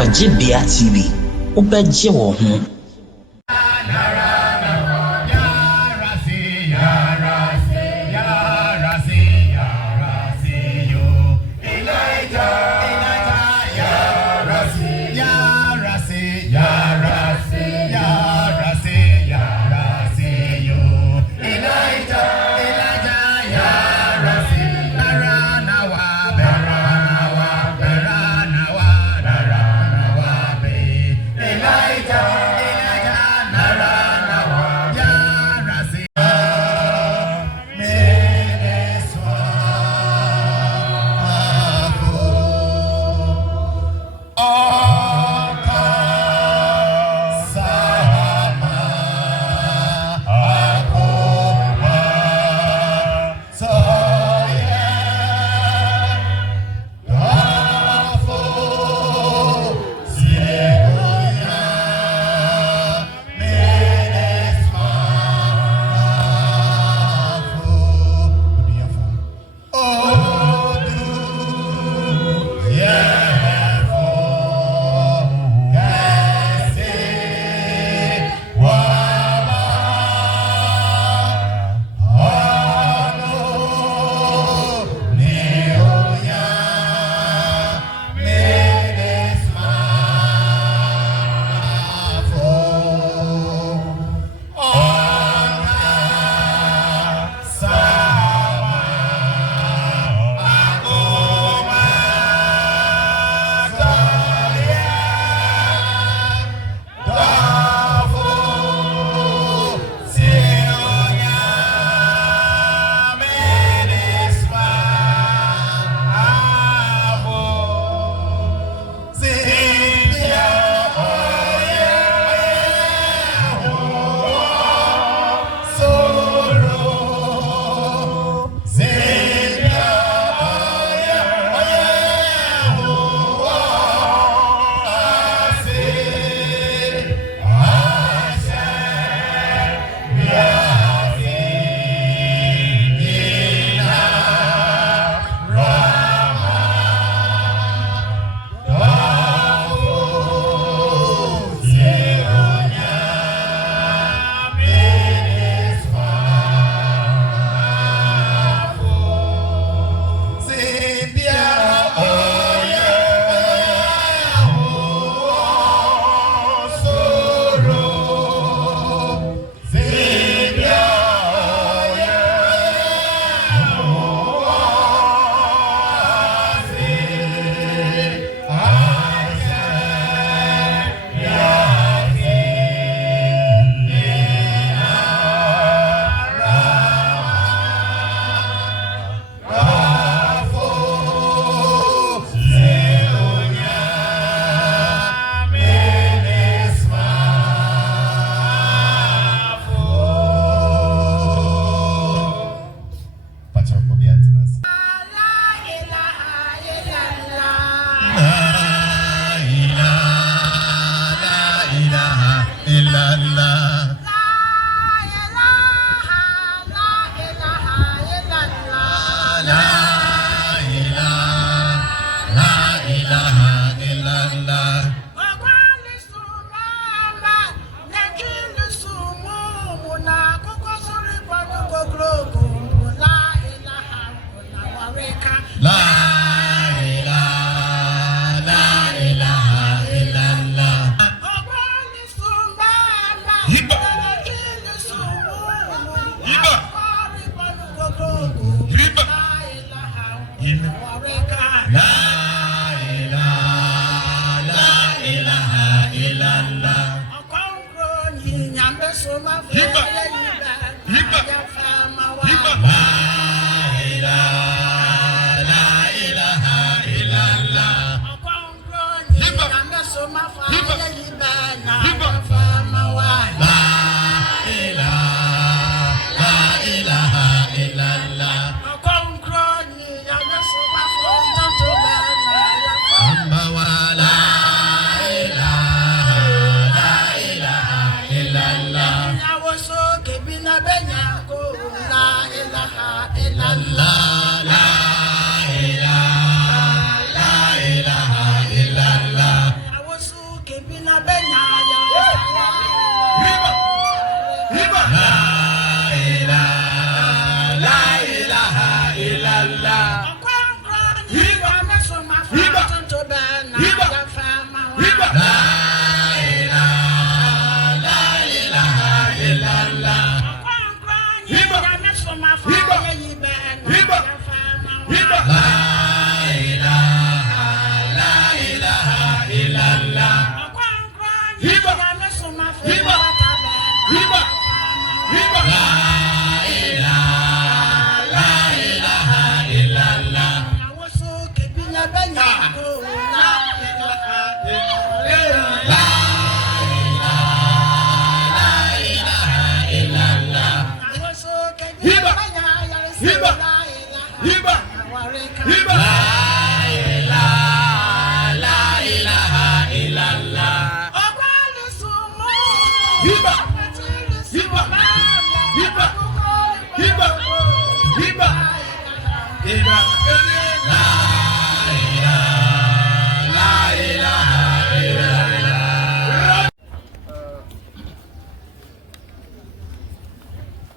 Ojibia TV, ubeje wo ho.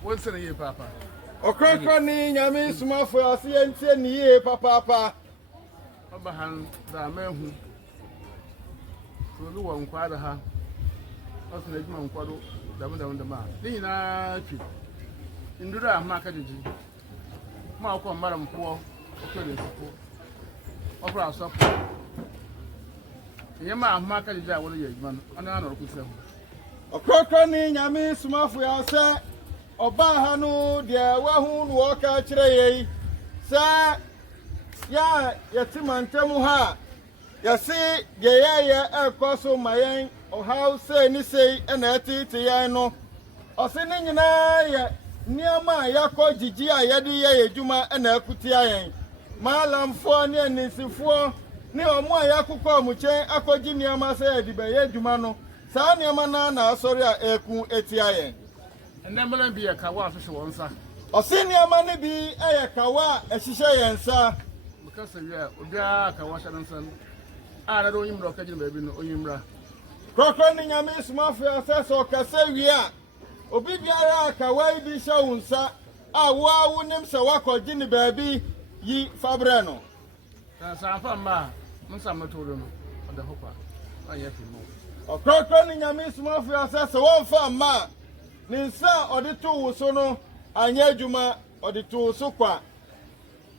What's in here, Papa? Ɔkrɔnkrɔnyi Nyame Somafo ase yentie niye papa. Abahan da mehu. So lu wa nkwada ha. Oso na ejuma nkwado dam. Ni nyina twi. Nduru a ma ka jeji. Ma akọ mara mpo, okere sifo. Okra asofo. Nyema ahma ka jeji a wo ye ejuma no. Ana na rokusa ho. Ɔkrɔnkrɔnyi Nyame Somafo ase Oba hanu dia wahu no woka kire yei sa ya yatimantemu ha yasi yeye ekoso mayen ohaw se ni sei na etiti yan no ose ni nyina ye niama yakọ jiji a yede ye ejuma na akuti ayen malamfo ne anisifo ni omo ayakukọ omuchen akoji niama se edibe ye ejuma no sa niama na asori a eku eti ayen And then will be a kawa fish one, sir. Or senior money be a kawa, a shisha and sir. Because we are Kawash and son. I don't even look at you, baby, no Imra. Crocroning a miss mafia says or Casavia. Obibiara Kawai be shown, sir. Ah, wow, name Sawako, Ginny baby, ye Fabrano. That's our farmer. Munsam told him on the hopper. I have to move. Or crocroning a miss mafia says one farmer. Ninsa or the two so no, Anya Juma or the two so qua.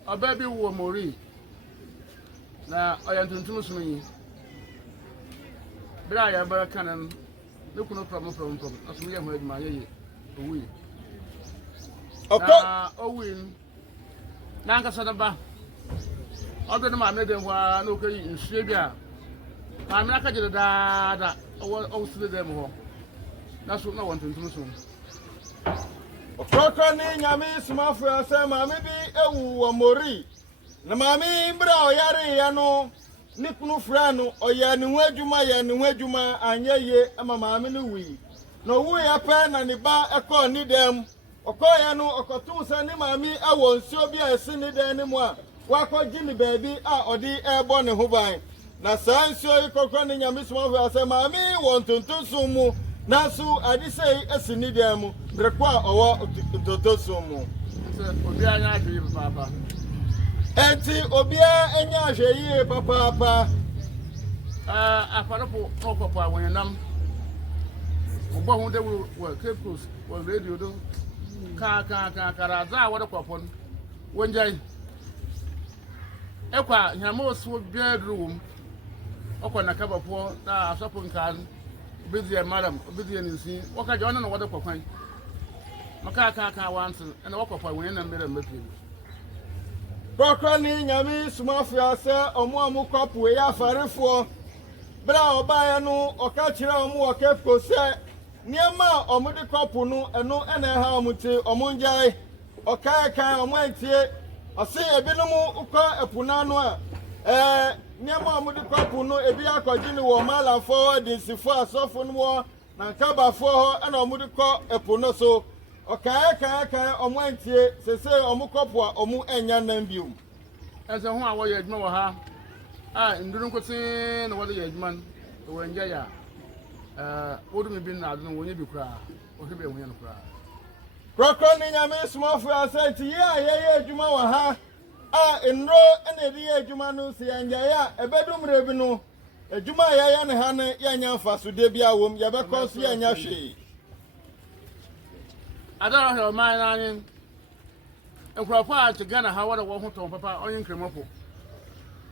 A baby will mori. Now I am to introduce me. But I have a cannon. Look no problem from as we have heard my we. Oh, win. Nanga Sadaba. Other than my maiden were no in Shabia. I'm not going to that. I was also them home. That's what I want to do soon. Ɔkrɔnkrɔnyi Nyame Somafo ase maame bi ewu wɔ mori. Na maame bra oyare ya no ni kunu fra no oya ne ho adwuma anye ye ama maame no wi. Na wu ya pɛ na ne ba ekɔ ni dem. Ɔkɔ ya no ɔkɔto sa ne maame awɔ nsuo bi a esi ni dem ne mu a wakɔ gi ne baabi a ɔde ɛbɔ ne ho ban. Na saa nsuo yi Ɔkrɔnkrɔnyi Nyame Somafo ase maame wɔ ntontonso mu. Nasu adisei esini diamu rekwa owo totosumu Obia nya hwe papa enti obia enya hwe yi papa afarapo okopo awenam ogbo hu de wo capos wo radio do ka za wo de kopon wonjai ekwa nyamo so bedroom okwa kabapo na asopo nkan busy madam busy nsi waka jona no wode kwakwan maka once and wakwa when na mere mepi Ɔkrɔnkrɔnyi Nyame Somafo ase omo amukopo ya farefo bra obaye no oka kire omo okefko se niema omo de kopo no eno ena ha omuti omo njai oka kan omo antie ase ebinom ukọ epuna no a niema omo de kopo no ebi akɔgye ne wo malamfo dinsifo asofo no wo na kabafo ho ena omo de kɔ epuno so Okaya omwantie sese omukopo a omu enya nan biom. Ese ho a wo ye adwuma wo ha. Nduru nkote na wo ye adwuma wo nja ya. Odu mi bi na adu no wo nye bi kura. O hebe wo nye no kura. Ɔkrɔnkrɔnyi Nyame Somafo asɛnti ye adwuma wo ha. Enro ene di adwuma no se enya ya ebedum rebi no. Adwuma ya ne ha ne yenya mfaso de bia wom ye bekɔ so yenya hwe. Adara ho man nani. Enkrofo a Ghana ha wo ho ton papa onye nkremofo.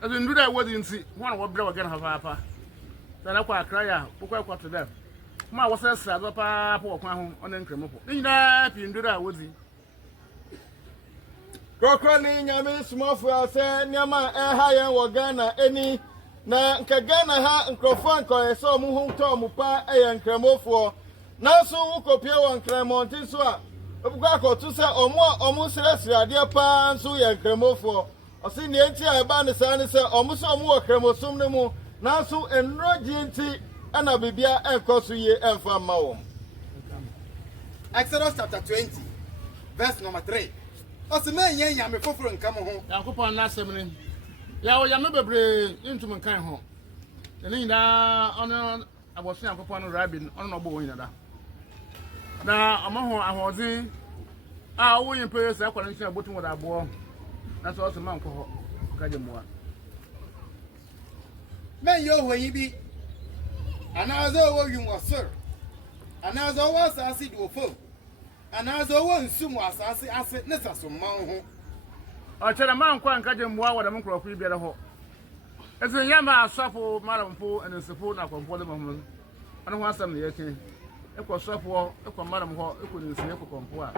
Eze nduru da wodi nti ho na wo bre wo Ghana ha papa. Tara kwa akra ya kwakwa to dem. Ma wo se sra do papa wo kwan ho onye nkremofo. Ni nyina pi nduru a wodi. Ɔkrɔnkrɔnyi Nyame Somafo asɛ niama ha yɛn wɔ Ghana eni na nka Ghana ha nkrɔfo nkɔyɛ sɛ ɔmo ho tɔ ɔmo pa ɛyɛ nkrɛmofoɔ nanso wokɔpie wɔ nkrɛmɔnte so a obukɔ akɔto sɛ ɔmo srɛsrɛ adeɛ paa nso yɛ nkrɛmofoɔ ɔsi nea nti a ɛba ne saa ne sɛ ɔmo sɛ ɔmo wɔ krɛmosom no mu nanso nnuro gye nti ɛna bibia ɛnkɔ so yie ɛmfa mma wɔn. Exodus chapter 20 verse number 3. Osime yen Nyame foforo nka mo ho. Yakopon na asem ni. Yawoh Nyame bebre ntum nkan ho. Ene nyina ono abosu Yakopon no rabin ono no bo nyina da. Na amaho ahozi a wo yin pe se akwara nchi abotu wada abo. Na so osema nko ho kaje moa. Men yo ho yi bi. Anazo wo yun osor. Anazo wo asasi di ofo. Anazo wo nsum asasi ase ne sasomman ho. O chere man kwa nkaje moa wada mun krofo biere ho. Ese nyama asafo maramfo enesefo na kwamfo le mahunu. Ono ho asam ne yake. Ekọ sofo ekọ maram ho ekọ nsi ekọ kwamfo a.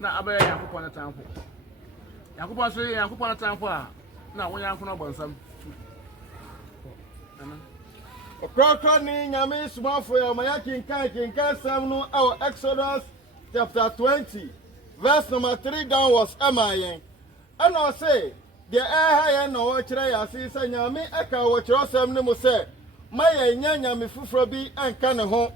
Na abaya Yakopon na tanfo. Yakopon so Yakopon na tanfo a na wo yanko no bonsam. Ɔkrɔnkrɔnyi Nyame Somafo ya maya kinkan sam no our Exodus chapter 20 verse number 3 downwards amayen. Ana say the ha ya na wo kyerɛ ya se sɛ Nyame aka wo kyerɛ sam ne mu sɛ maye nya Nyame fufuro bi anka ne ho.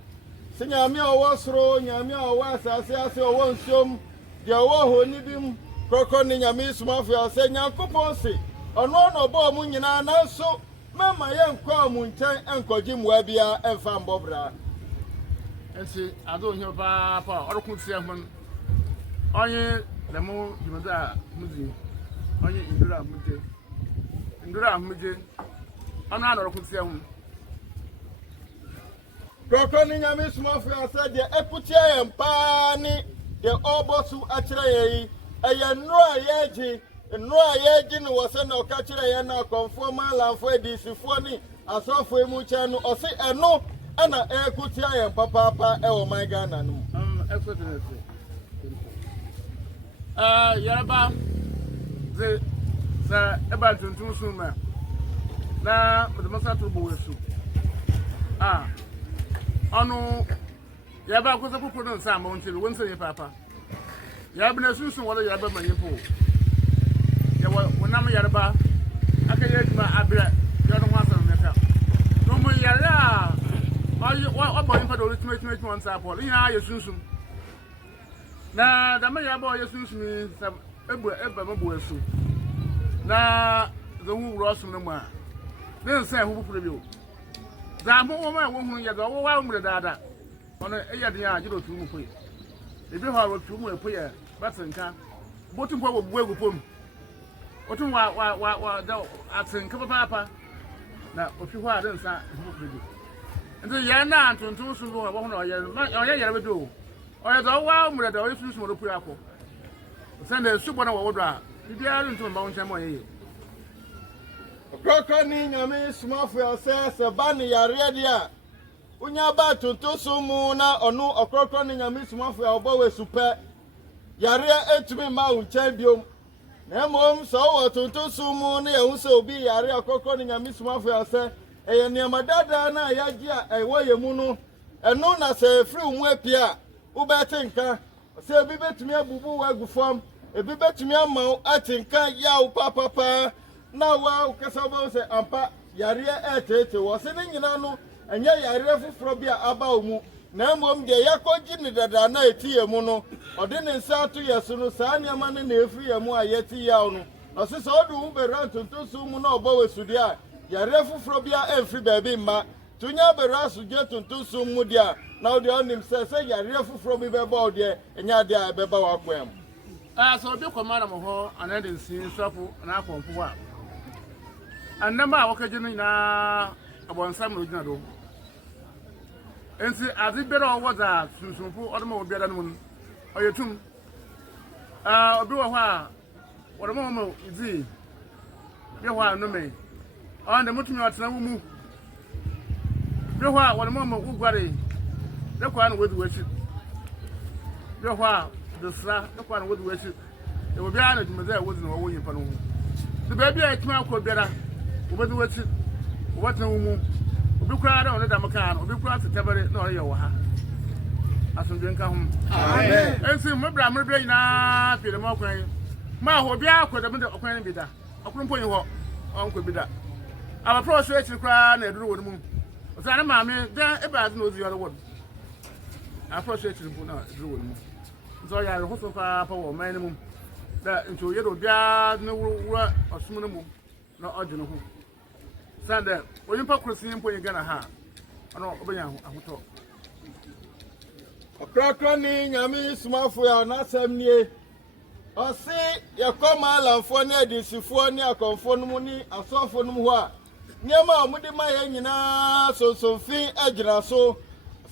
Sɛ Nyame ɔwɔ soro Nyame ɔwɔ asase ase ɔwɔ nsom de ɔwɔ honi bim Ɔkrɔnkrɔnyi Nyame Somafo ya sɛ Nyankopɔn se ɔno na ɔbɔ mu nyina nanso mama yenkɔ mu nkyɛn enkɔgye mua bia emfa mbɔbra. Ensi ado hia pa ɔroko tia ho onye lemo dimada muzi onye ndura muje ana na ɔroko tia ho. Ɔkrɔnkrɔnyi Nyame Somafo asɛ de ekutia yɛn paa ne de ɔbɔsu akyerɛ yɛn ɛyɛ nnuro a yɛgye nnuro a yɛgye no wɔ sɛ na ɔka kyerɛ yɛn na akɔmfoɔ malamfoɔ adisifoɔ ne asɔfoɔ mu kyɛn no ɔse ɛno ɛna ɛkutia yɛn papaapa ɛwɔ man Ghana no mu. Yaraba ze sa eba tuntum so ma na masa to bo wesu ono yaba ko so kokoro no sa ma onche won se papa yaba na sunsun wala yaba manyepo wonam yarba aka yeduma abra yono ho asam meka no mo yara wa bo nfa do ultimate one support ina yesunsun na da me yaba yesunsun sam eba mabu esu na the hu wuro asum no mu a den say hu bufuro bi o za mo wo ma wo hu ya ga wo wa umre dada ono eya den a jiro tu mu poye ebi ho ro tu mu epoye batenka botum po wo buegu pom otum wa da atenka papa na ofi ho a den sa hu bufuro bi nti ya na antonton so wo ho na oye yere be do oye da wa umre da oye sunsun ro pura akọ sende subo na wo do a bibia ntum ba won mo yeye. Ɔkrɔnkrɔnyi Nyame Somafo asɛ sɛ ba ne yare de a unya ba tonto so mu na ɔno Ɔkrɔnkrɔnyi Nyame Somafo a ɔbɔ wesu pɛ yare etumi ma wo nkyɛn biom na mmom sɛ ɔwɔ tonto so mu na yɛhu sɛ obi yare Ɔkrɔnkrɔnyi Nyame Somafo asɛ ɛyɛ nneɛma dada na yɛagye a ɛwɔ yɛ mu no ɛno na sɛ efiri wo mu apia wobɛte nka sɛ ebi betumi abubu wo agu fam ebi betumi ama wo ate nka yaw papapa na wa kasa ba se ampa yare etete wo se ne nyina no enye yare fufuro bi aba omu na mmom de yakɔgye ne dada na eti ye mu no ɔde ne nsa ato yɛ so no saa nneɛma no na efiri yɛ mu a yɛti yaw no ɔse sɛ ɔde wo bɛwura ntontonso mu na ɔbɔ wɛsudi a yare foforɔ bia ɛmfiri baabi mma tunya bɛwura asogye ntontonso mu deɛ na ɔde ɔnim sɛ yare foforɔ bi bɛbɔ ɔdeɛ ɛnyɛ adeɛ a ɛbɛba w'akwan mu so obi kɔma na mo hɔ anaa de nsi sɔfo na akɔmfo a annama a wɔkagye no nyinaa abɔnsam na ogyina do enti ade bere a ɔwɔ dza sunsumfo ɔde ma wɔ biara no mu no ɔyɛ tum obi wɔ hɔ a wɔde ma wɔn idzi bi hɔ a nnome ɔnde mutumi ɔtena wo mu bi hɔ a wɔde ma wɔn uguare de kɔ na wɔdi wɔakyi bi hɔ a desra de kɔ na wɔdi wɔakyi de obi a na dwumadze a wɔdi na wɔwɔ nyimpa no ho de baabi a etuma akɔ biara wɔdi wɔakyi wɔtena wo mu obi kura da ɔne dam kan obi kura tetabere na ɔyɛ wɔ ha asomdwe nka ho amen ensi mebra nyina pele ma kwan ma ho bia akɔ dam de ɔkwan ne bi da ɔkoro mpo yi hɔ ɔnkɔ bi da abapro so ekyir kura na eduru wɔ mu ɔsa ne maame dan ebaade na ozi yɔre wɔ afro so ekyir mpo na eduru wɔ mu nso ɔyɛ ayɛ hoso pa wɔ man ne mu da nti oyɛ do bia ne wura ɔsom ne mu na ɔgye ne ho sanda oyimpa krosin mpo yi gana ha ɔno ɔbɛnya ahotɔ ɔkrɔkrɔnyi nyame somafo ya na asɛm nie ɔse yɛkɔ maalamfoɔ ne adisifoɔ ne akɔmfoɔ no mu ne asɔfoɔ no mu hɔ a nneɛma a ɔmode ma yɛn nyinaa sonsomfi agyina so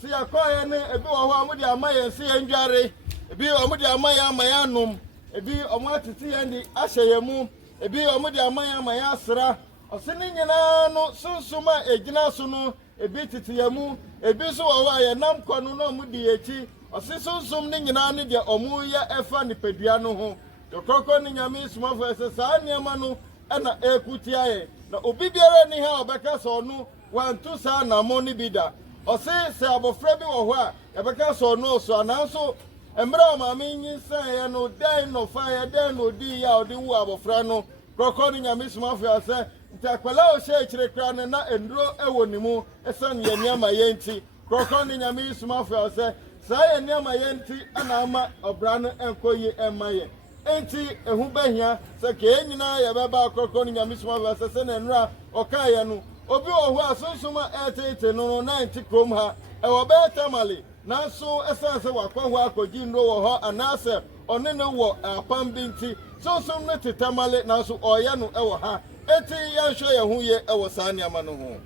sɛ yɛkɔɔyɛ ne ebi wɔ hɔ a ɔmode ama yɛn sɛ yɛn dware ebi ɔmode ama yɛn ama yɛn anom ebi ɔmo atete yɛn de ahyɛ yɛn mu ebi ɔmode ama yɛn ama yɛn asra ɔse ne nyinaa no sunsom a egyina so no ebi tete yɛn mu ebi nso wɔ hɔ a yɛnam kɔ no na ɔmo di akyi ɔse sunsom ne nyinaa ne deɛ ɔmo yɛ ɛfa nipadua no ho yɛkɔkɔ ne nyame somafo ɛsɛ saa nneɛma no ɛna ɛkutia yɛn na obi biara ni ha ɔbɛka sɛ ɔno wanto saa namo ne bi da ɔse sɛ abɔfra bi wɔ hɔ a yɛbɛka sɛ ɔno so ananso mmerɛ a maame nyinsɛeɛ no dɛn nɔfaeɛ dɛn na odii a ɔde wu abɔfra no kɔkɔ ne nyame somafo ɛsɛ nti akwala a ɔhyɛ akyire kora no na nduro ɛwɔ ne mu ɛsɛne yɛ nneɛma yɛn nti kɔkɔ ne nyame somafo ɛsɛ saa yɛ nneɛma yɛn nti ɛna ama ɔbra no ɛnkɔ yi ɛma yɛn enti ehu behia sɛ kɛɛ nyinaa yɛbɛba kɔkɔ ne nyame somafo ɛsɛ sɛ na nnura ɔkaeɛ no obi wɔ hɔ a sonsom a ɛtete no na nti kurom ha ɛwɔ bɛyɛ tamale nanso ɛsan sɛ wakɔ hɔ akɔgye nnuro wɔ hɔ anaasɛ ɔne ne wɔ apam bi nti sonsom no te tamale nanso ɔyɛ no ɛwɔ ha eti yɛnhwɛ yɛn ho yɛ ɛwɔ saa nneɛma no ho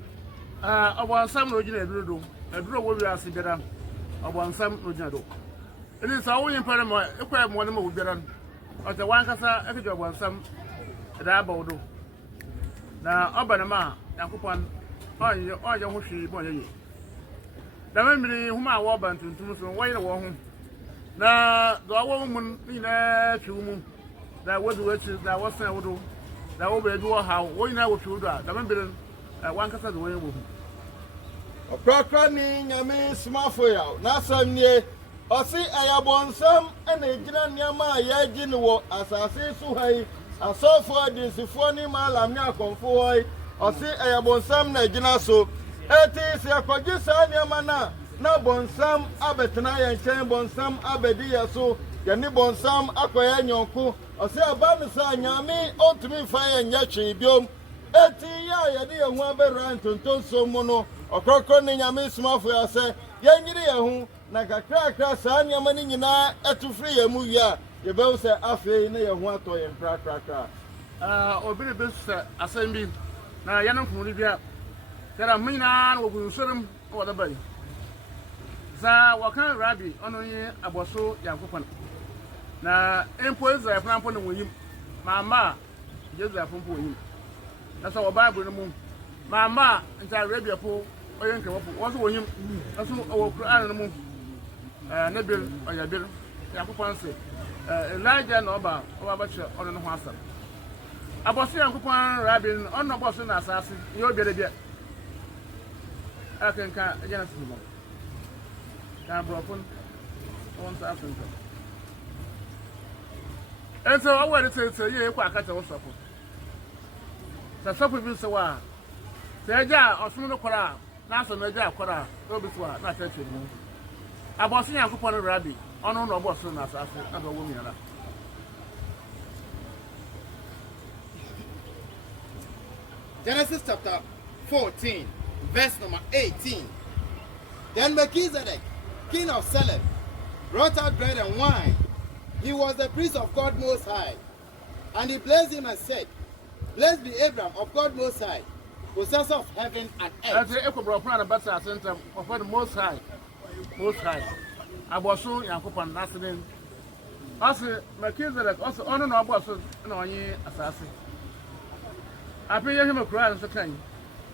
ɔbɔnsam na ogyina aduro do aduro wɔ wiase biara ɔbɔnsam na ogyina do ɛni sɛ woyi mpare ma ekɔ ɛmɔ ne ma wɔ biara no ɔsɛ wankasa ɛkɛgye ɔbɔnsam ɛda aba wo do na ɔba ne ma yankopɔn ɔnyɛ ho hwee bɔ ɔnyɛ yie dama mmiri homa a wɔba ntuntum so wɔyere wɔn ho na dɔ wɔwɔ mu no nyinaa fi wo mu na wɔdi wɔakyi na wɔsɛn wo do na wo baabi wɔ ha wo nyinaa wɔ fi wo do a dama mmiri wankasa de wɔyɛ wɔ ho ɔkrɔkrɔnyi nyame somafo ya na asɛm nie ɔse ayabɔnsam ɛna egyina nneɛma a yɛagye no wɔ asase so ha yi asɔfoɔ adinsifoɔ ne maalam ne akɔmfo hɔ yi ɔse ayabɔnsam na egyina so eti sɛ akɔgye saa nneɛma no a na bɔnsam abɛtena yɛn nkyɛn bɔnsam abɛdi yɛ so yɛne bɔnsam akɔyɛ nyɔnko ɔse aba no sɛ nyame ɔntumi mfa yɛn nyɛ hwee biom eti yɛ a yɛde yɛn ho abɛwura ntontonso mu no ɔkrɔkrɔ ne nyame somafo yɛ sɛ yɛnyere yɛn ho na kakrakra saa nneɛma no nyinaa ɛto firi yɛn mu wie a yɛbɛwo sɛ afei na yɛn ho atɔ yɛn prakrakra obi ne bɛsu sɛ asɛm bi na yɛne nkomori bia kɛra mo nyinaa na wɔgu nsorom na wɔde ba yi saa wɔka rabi ɔno nye abɔso yankopɔn na mpo israelfo na mpo na wɔyim maama a israelfo mpo wɔyim na sɛ wɔ bible no mu maama a nta arabia po ɔyɛ nkɛwɔfo wɔn so wɔyim na so ɔwɔ Quran no mu ne bil ɔyɛ bil yankopɔn sɛ Elijah na ɔba bɛkyerɛ ɔno ne ho asɛm abɔso yankopɔn rabi no ɔno ɔbɔso na asase yɛ obiara bia akenka agena sinimo ka brofon on sa afenka enso awere tete ye kwa akata wo sofo sa sofo bi so wa se aja osun no kora na so no aja kora obi so na ta twe mu Abosu Yankopon Rabbi, ono no bosu na asase na do wo miara. Genesis chapter 14, verse number 18. Then Melchizedek, king of Salem, brought out bread and wine. He was the priest of God Most High. And he blessed him and said, Blessed be Abraham of God Most High, possessor of heaven and earth. That's the Echo Plan about the center of the Most High. Most High. Abosu Yankopon Nasidin. Also, Melchizedek also honor no abosu no yi asase. Ape ye him akura nso kan.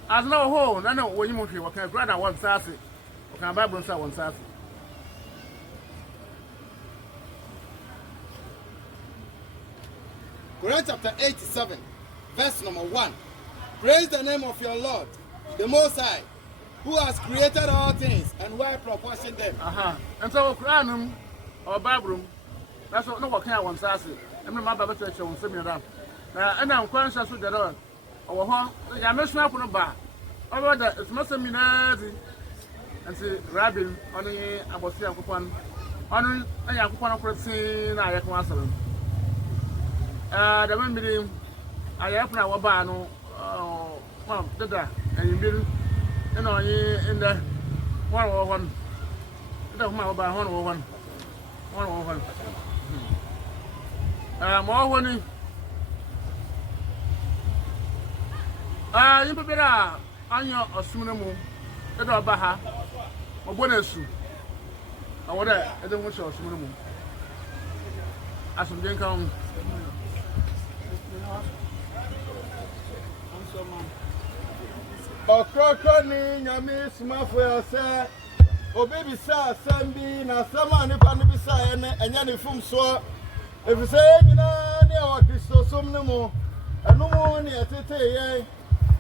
As na ho na wo yi mo hwe wo kan akura na won sase. Wo kan Bible nso won sase. Quran chapter 87, verse number 1. Praise the name of your Lord, the Most High, who has created all things and well proportioned them. And so Quran or Bible, that's what no one can one sase. I'm not about to show similar. And I'm conscious of the Lord. Or what? I must not put a bar. Over that, it's not a minute. And see, Rabbi, only about Yankopon, only a Yankopon of Christine, I can answer them. The women, I have now a bar, no, well, and you build, you know, in the 101. You don't know about 101. 101. More money. You better on your assume the Baha or Bonesu. I want that. I don't want your assume. As we didn't come. Ɔkrɔnkrɔnyi Nyame Somafo ase obi bisa asɛm bi na asɛm a nipa no bisa yɛ ne ɛnyɛ ne fum so efisɛ nyinaa ne ɛwɔ Kristo som ne mu ɛno mu ne yɛtete yɛn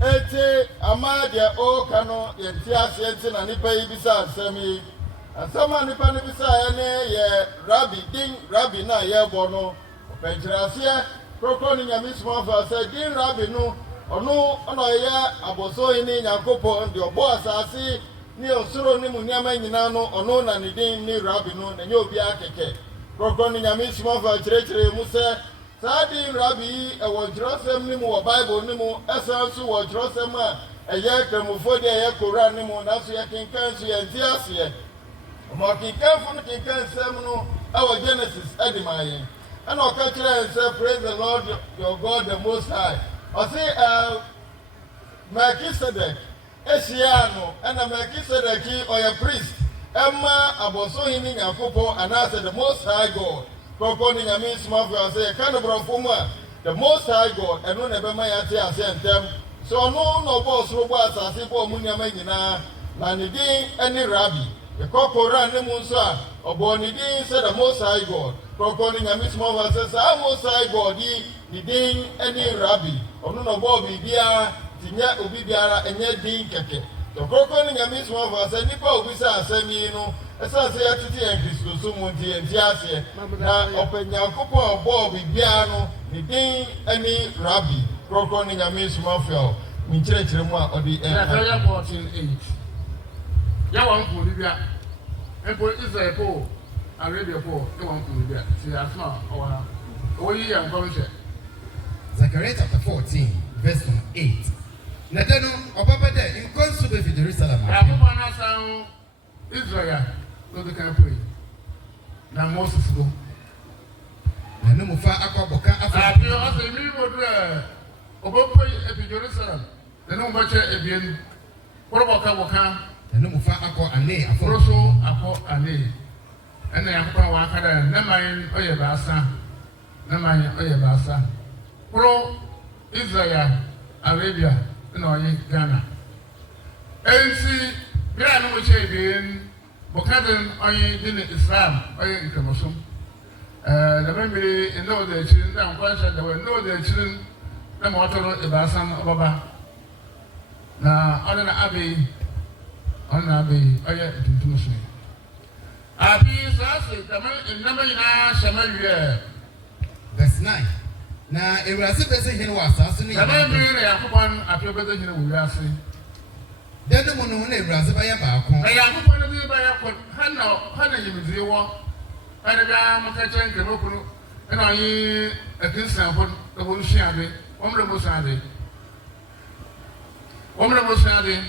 eti ama deɛ ɔka no yɛte aseɛ nti na nipa yi bisa asɛm yi asɛm a nipa no bisa yɛ ne yɛ Rabbi na yɛbɔ no ɔpɛnkyerɛ aseɛ Ɔkrɔnkrɔnyi Nyame Somafo ase din Rabbi no ono ya aboso ini Yankopon de obo asase ni osoro ni mu niama nyina no ono na ne din ni Rabbi no na nye obi akeke Ɔkrɔnkrɔnyi Nyame Somafo kyerɛkyerɛ mu sɛ saa din Rabbi e wo Jerusalem ni mu wo Bible ni mu esan so wo Jerusalem a ɛyɛ kramofo de ɛyɛ Koran ni mu na so yɛ kenkan so yɛ nti aseɛ mo kenkan fo no kenkan sɛm no ɛwɔ Genesis ɛdimaye ɛna ɔka kyerɛ sɛ praise the Lord your God the Most High. I say, Melchizedek, Esiano, and a Melchizedek or a priest, Emma, Abosohini, Yakopo, and I said, the Most High God. Procording a means, Somafo, say, a kind of Rafuma, the Most High God, and no never my I sent them. So, no boss robots as if all Munyamanina, Lanidin, any Rabbi. The Kokoran, the Munsa, or Bonidin said, the Most High God. Procording a means, Somafo says, I Most High God, the din any Rabbi. Ono no Bobby bia tinya obi biara enye din keke to Ɔkrɔnkrɔnyi Nyame Somafo ase nipa obi sa asɛm yi no ɛsa se yɛtete yɛn Kristo so mu nti enti ase na ɔpɛnyankopɔn Bobby bia no ne din ani Rabbi Ɔkrɔnkrɔnyi Nyame Somafo mi kyerɛkyerɛ mu a ɔde Isaiah 14:8 Yawoh nkuli bia empo Israel po Arabia po Yawoh nkuli bia ti asma owa oyi ya nkɔnhwɛ Zechariah chapter 14, verse 8. Nadano, Obaba de, in Consul of Jerusalem. Israel, no the country. Now Moses go. And no Mufa Aquaboka after you ask me what Obaba Jerusalem. The no much again. Waka, and no Mufa Aqua and Nay, a Froso, Aqua and Nay. And then I'm going to Namain Oyabasa. Namain Oyabasa. Pro Israel, Arabia, no Ghana. And see, Ghana which I been, Bokadan, in Islam, in Kamasum. The memory in no the children, I'm conscious there were no the children, the water Ibasan Baba. Now, on an abbey, to Muslim. Abi Sassi, the man in Namina Samaria. Verse 9. Na ewurase bese hene wa asase no yaba bi na yakopon afio bese hene wo wiase then the one who never has a buyer back. I am going to be by a Hannah, you will walk. And I'm catching the local, and I a Christian for the whole Sunday, Honorable Sunday. Honorable Sunday.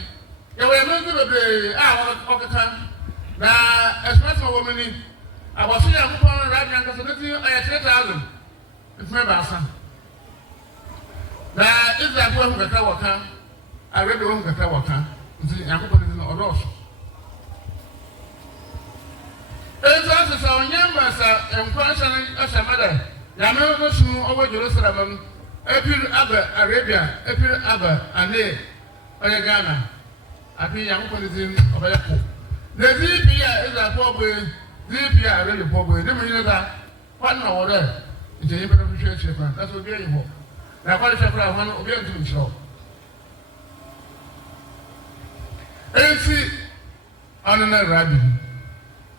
You were not going to be out of the time. Now, as much of a woman, I was here upon right now because I had 3,000. It's my bass. Now, if that one with a worker, I read the room with a worker. See, I'm going to know a it's also so young, and questioning as a mother. Yamoh was over Jerusalem, April Abba, Arabia, April Abba, Ane, Ghana. I think young policy of a poor. The ZPA is a poor boy, ZPA really poor boy. Never knew that. What no order? It's a beneficial. That's what we're more. Now, what is a crowd? One of them to show. AC on another rabbit.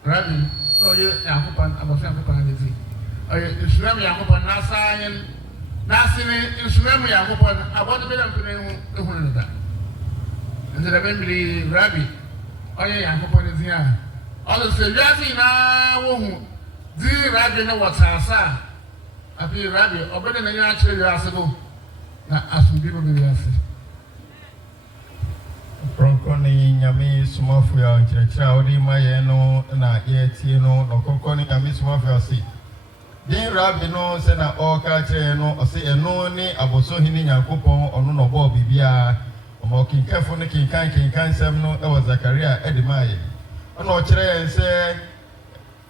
Rabbi, no, you are about Sankapan. Islam Yakopan, Nasayan, Nasini, Islam Yakopan, about the better to the and the memory Rabbi, oh, Yakopan is here. All the Yasi now, the Rabbi know what's our I feel Rabbi, or better than you actually askable. Now, ask some people to be asked. Ɔkrɔnkrɔnyi Nyame Somafo ya nkyerɛkyerɛ odi maye no na yetie no ɔkrɔnkrɔnyi Nyame Somafo ase din Rabbi no se na ɔka kyerɛ no ɔse ɛno ne abosohini Nyankopɔn ɔno no bɔ bibia ɔmo kinkafo ne kinkan sɛm no ɛwɔ Zakaria ɛde maye ɔno ɔkyerɛ yɛn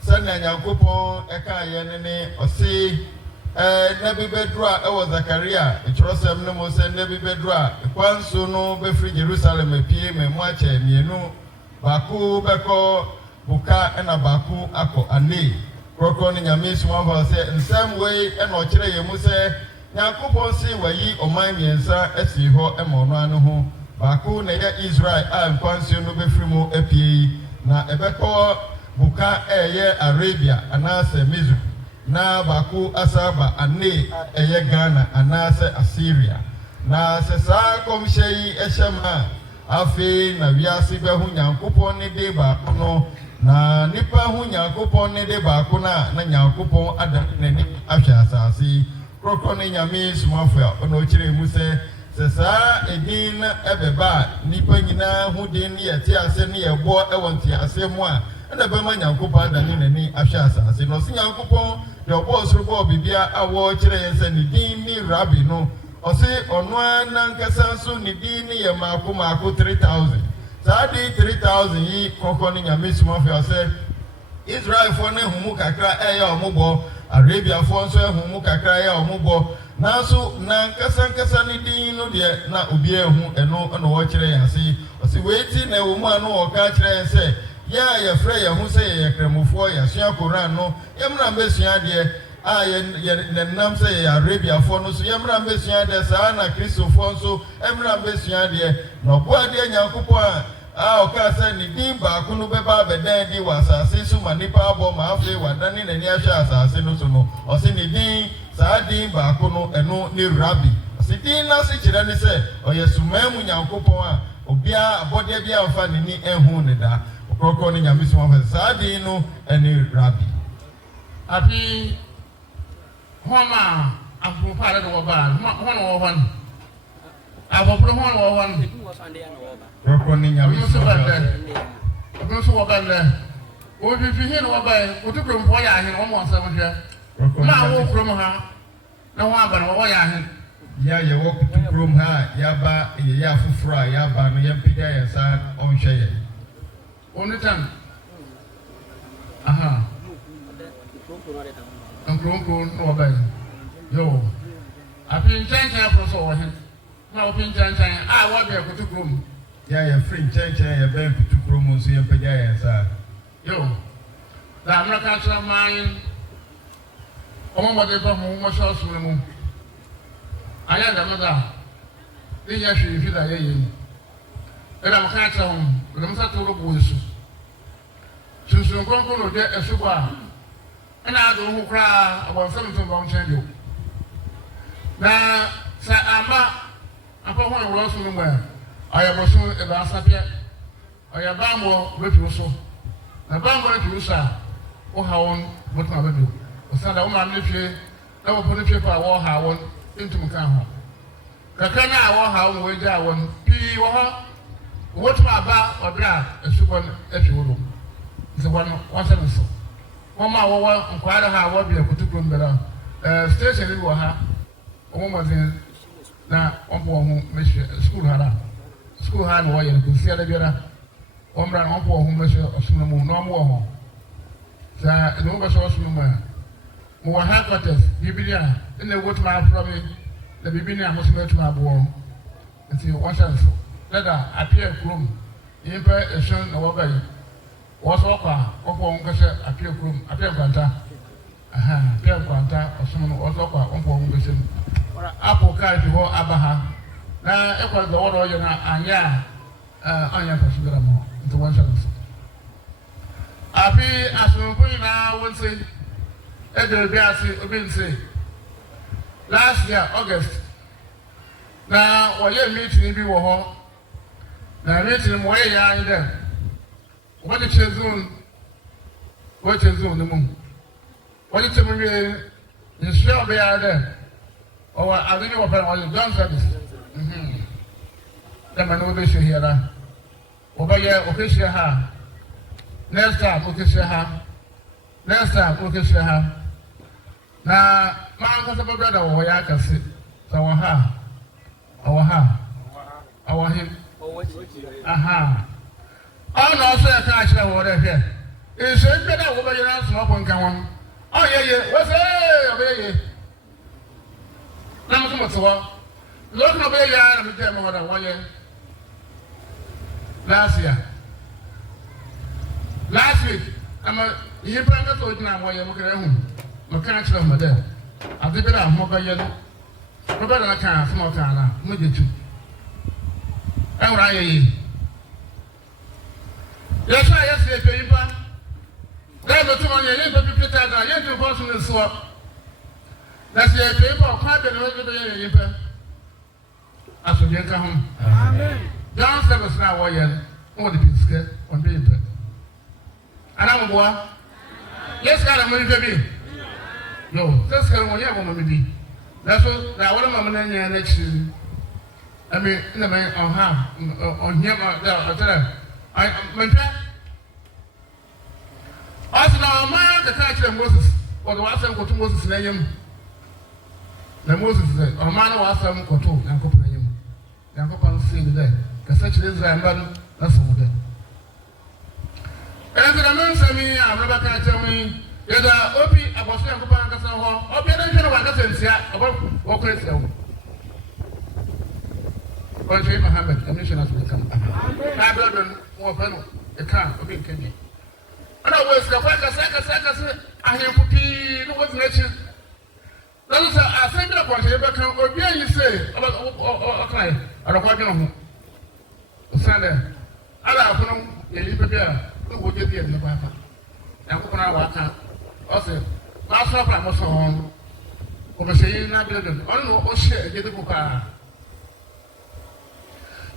sɛ na Nyankopɔn ɛka yɛn ne ɔse Nebi bedra ewo Zakaria itrosem ne mo se nebi bedra kwanso no be free Jerusalem epie me mo ache mienu baku beko buka ena baku akọ ane krokro ne Nyame Somafo se nsem wei ena o kire ye mu se Yakobon si wayi oman miensa esi ho emono anu ho baku ne ye Israel a kwanso no be free mo epie na ebeko buka eye Arabia anase Mizu na baku asaba ane eye Ghana anase Assyria na sesa komshei eshema afi na wiase behu Nyankopon ne de ba no na nipa hu Nyankopon ne de ba ko na Nyankopon adam ne ni ahwa asase krokro ne Nyame Somafo ono kire mu se sesa edin na ebeba nipa nyina hu din ne yete ase ne yebo ewonti ase mu a na be ma Nyankopon adam ne ni ahwa asase no se Nyankopon the boss report bibia awo kire yense ni din ni Rabbi no o se ono anankasa so ni din ni ye maako 3000 sa di 3000 yi kokko ni Nyame Somafo o se Israel fo na humu kakra eye omubo Arabia fo nso humu kakra eye omubo nanso nankasa ni din no de na obi ehu eno no wo kire yense o se weiti na wo mu anu o ka kire yense ya frɛ ya hu sɛ ya kremofo ya sua Quran no yemra mbesua de a ye nam sɛ ya Arabia fo no so yemra mbesua de saa na Kristofo nso emra mbesua de no bo ade Nyankopɔn a o ka sɛ ni din ba ko no beba bedan di wasase so manipa abo ma afi wadane na ni ahwa asase no so no o se ni din saa din ba ko no eno ni Rabbi o se din na se kyerɛ ne sɛ o ye sumamu Nyankopɔn a obia abode bia mfa ne ni ehu ne da Krokro ni Nyame Somafo sadi no ene Rabbi api homa afu pare do ba hono wo hon abopro hono wo hon Krokro ni Nyame Somafo so wo bande o fi hin wo ba o to krom po ya hin o mo nsam hwe ma wo krom ha na ho aba no wo ya hin ya ye wo kutu krom ha ya ba ye ya fufura ya ba no ye pija ya sa on hwe ye Onitan. Aha. Nkron no ba. Yo. Apin chancha pro so wo hin. Na opin chancha wa be akutu krom. Ya ya free chancha ya be akutu krom so ye pja ya sa. Yo. Da amraka tra man. Omo mo de ba mo so so mu. Aya da mada. Ni ya hwe fi da ye. Era maka tra ho. Ko mo sa to ro bo yesu. Sunsun konko no de esugba. Ana ado hu kra abonsam tun ba nchen dio. Na sa ama apa ho wo so no gba. ɔyɛ boso ebaasapɛ ɔyɛ bambo betu so na bambo betu so a wo ha won botuma bedu osanda wo ma ne fie na wo pone fie pa wo ha won intum kan ho kakra na wo ha won we ja won pi wo ho wotuma aba odra esubon efi wo do nse wo se nso wo ma wo nkwara ha wo bia kutukuru mbera station ni wo ha wo mo den na ompo ho mehwe school ha na wo ye ko sia da biara omra na ompo ho mehwe osunu mu na omwo ho sa no ba so osunu mu mo wa headquarters biblia na wotuma afro me na biblia mo so metuma abo nti wo chance leda appear krum yimpa ehun na wo ba yi wo so kwa ompo nkase appear krum appear kwanta appear kwanta osunu no wo so kwa ompo ho ngese apple card ho abaha na ekwa do woro ye na anya anya pasudara mo nti won chance abi asunpu na wonse edel bi ase obi nse last year August na woye meeting bi wo ho na meeting mo ye ya inde wo de chezun no mu wo de temu ye insure be ya de or I don't know what John service. The man will be here. Over here, okay, share her. Next time, okay, share her. Next time, okay, share her. Now, my uncle's brother, or I can see. So, our him. Aha. Oh, no, sir, I can't share water here. It's a better over your house, no one can one. Oh, yeah, what's it? Na mtu mtwa look no be ya na mte mo da waye last week ama yi pranga to na waye mo kire hu mo kan chira mo da ade be da mo ba ye no ba da kan so mo kan na mo jetu e wura ye yi ya sha ya se pe yi ba da mo to mo ye pe pita da ye tu ko so ne so that's the people quite the way you pay. As we come home. Amen. John service now, why you all the biscuit on paper. And I'm going. Yes, God, I'm going to be. No, that's kind of what you're going to be. That's what I want to know next year. I mean, in the man on her, on him, I mean, also now, man, the country of Moses, or the last time go to Moses' name. Na Moses said, "O man was some koto na kopna nyim. Na kopna say there. Ka search Israel man na so there. And the man say me amraba ka tell me, yeda obi aboso na kopna ka san ho. Obi na hwe no wa ka sensia, obo wo kwese ho. Country Muhammad, the mission has become. Amen. Na brother mo fa no, e kan obi nkenye. Ana wo ska ka say ahempupi no wo tinachi. That's a single point. You can obey you say about okay. I don't know. Sunday. I don't know. You live here. Who would you be in the Papa? And who can I walk out? Also, last up I must home. Over saying, I didn't. I don't know. Oh, shit. Get the Papa.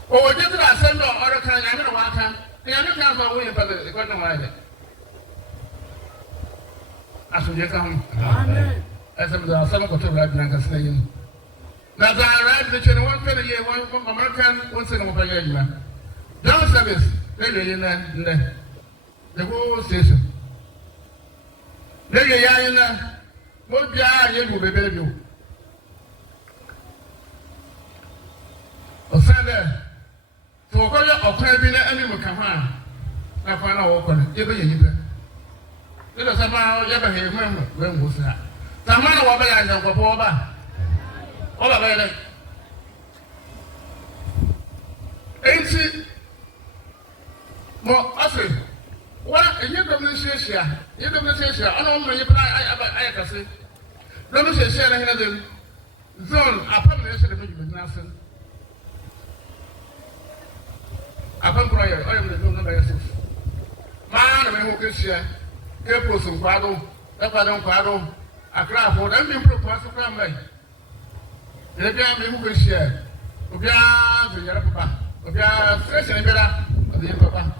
Oh, did I send or can I never walk out? The other time I went, but the God know I should come. Amen. As I'm the son of a right now, saying, now I arrived the 1 year, one from American, one second of a year. Down service, they the whole station. They are in a what you will be baby. O Sunday, so call your opinion, animal come on. I find out what even you. It was somehow you ever hear when was that. Tamana wa ba ya nyanko po ba. O ba ba le. Enti mo afi wa enye domnashia. Ye domnashia. Ana mo ye bra ay kase. Domnashia na hina dem. Zone apam na se de meju na sen. Apam pro ye, o ye me zone number 6. Ma na me ho kesia. Ke prosun kwado. E kwado. Akra for them being proposed to come like. They be able to share. Obia to Yarapa. Okay, station better. The papa.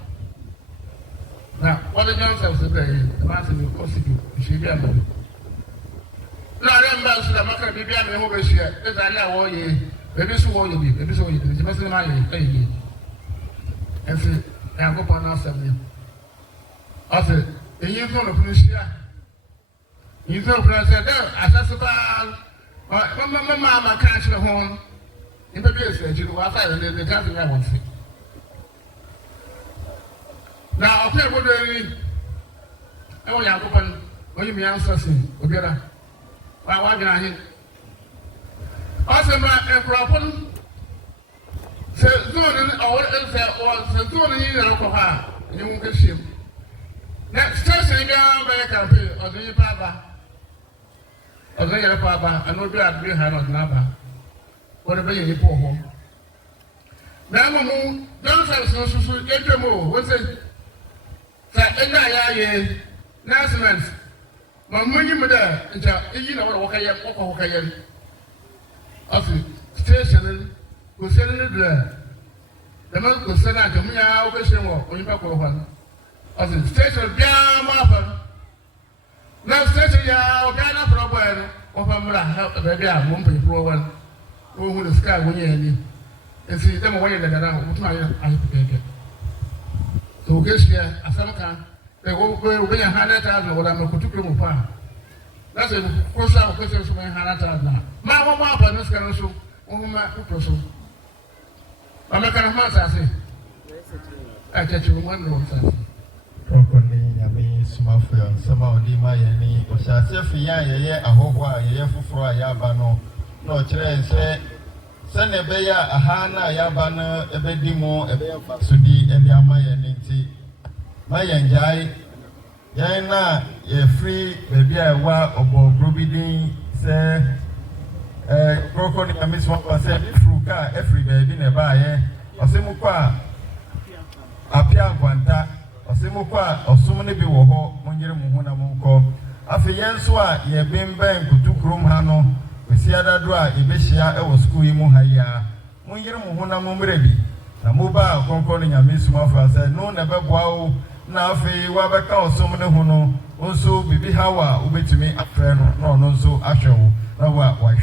Now, what the Johnson said, the master will constitute. She be a man. Now, I remember that my country began the whole year. As I know, all ye, maybe so all you be, maybe so you be, the messenger, I and say, I go upon us. I said, the year from the police here. You know, President, I just about Mamma can't the home in the business. You know, I find the country I want to see. Now, okay, what do you mean? I want to open when you be answering together. Why can I hear? Also, my problem says, Zonin or Zonin in alcohol, and you won't get shame. Next station, down by a campaign or the Papa. Or the Papa, and no blood being had on Naba. Whatever you poor home. Now, don't have so get your move. What's it? Say, Nasmans. My money, mother, and you know what I am. Of the station, who sent it there. The man who sent out to me, I wish him or you back over. Of the station, down, Martha. Now, station, ya, Ghana for a while, or from the help of a guy, won't pay for one. Who the sky when you and see them away that around my eye. So, guess here, as some can, they will go away 100,000 what I'm a particular part. That's a question of questions from 100,000. My one map on this kind of show, one my person. I'm a kind of man, I say. I catch you one room. Ɔkrɔnkrɔnyi Nyame Somafo nsɛm a ɔde ma yɛn ni ɔhyɛaseɛ fi yɛn ahɔhoɔ a yɛyɛ foforɔ a yɛaba no na ɔkyerɛ sɛ sɛnea ɛbɛyɛ a aha na yɛaba no ɛbɛdi mu ɛbɛyɛ mfasodi ɛde ama yɛn nti ma yɛn gyae yɛn na yɛfiri baabi a ɛwɔ ɔbɔɔkoro bi din sɛ Ɔkrɔnkrɔnyi Nyame Somafo sɛ ɛfiri ka ɛfiri baabi na ɛbaayɛ ɔsɛ mu kɔ a apia nkwanta Osimukwa osumne bi wo ho monyere mu ho na monko afi yenso a ye bemben kutukrum ha no kwesiadado a ebehia e wo school yi mu ha ya monyere mu ho na momre bi na moba Ɔkrɔnkrɔnyi Nyame Somafo ase no na beboa wo na afi wa beka osumne ho no onso bibi hawa ubetumi afre no na ono nso ahwe wo na wa hwe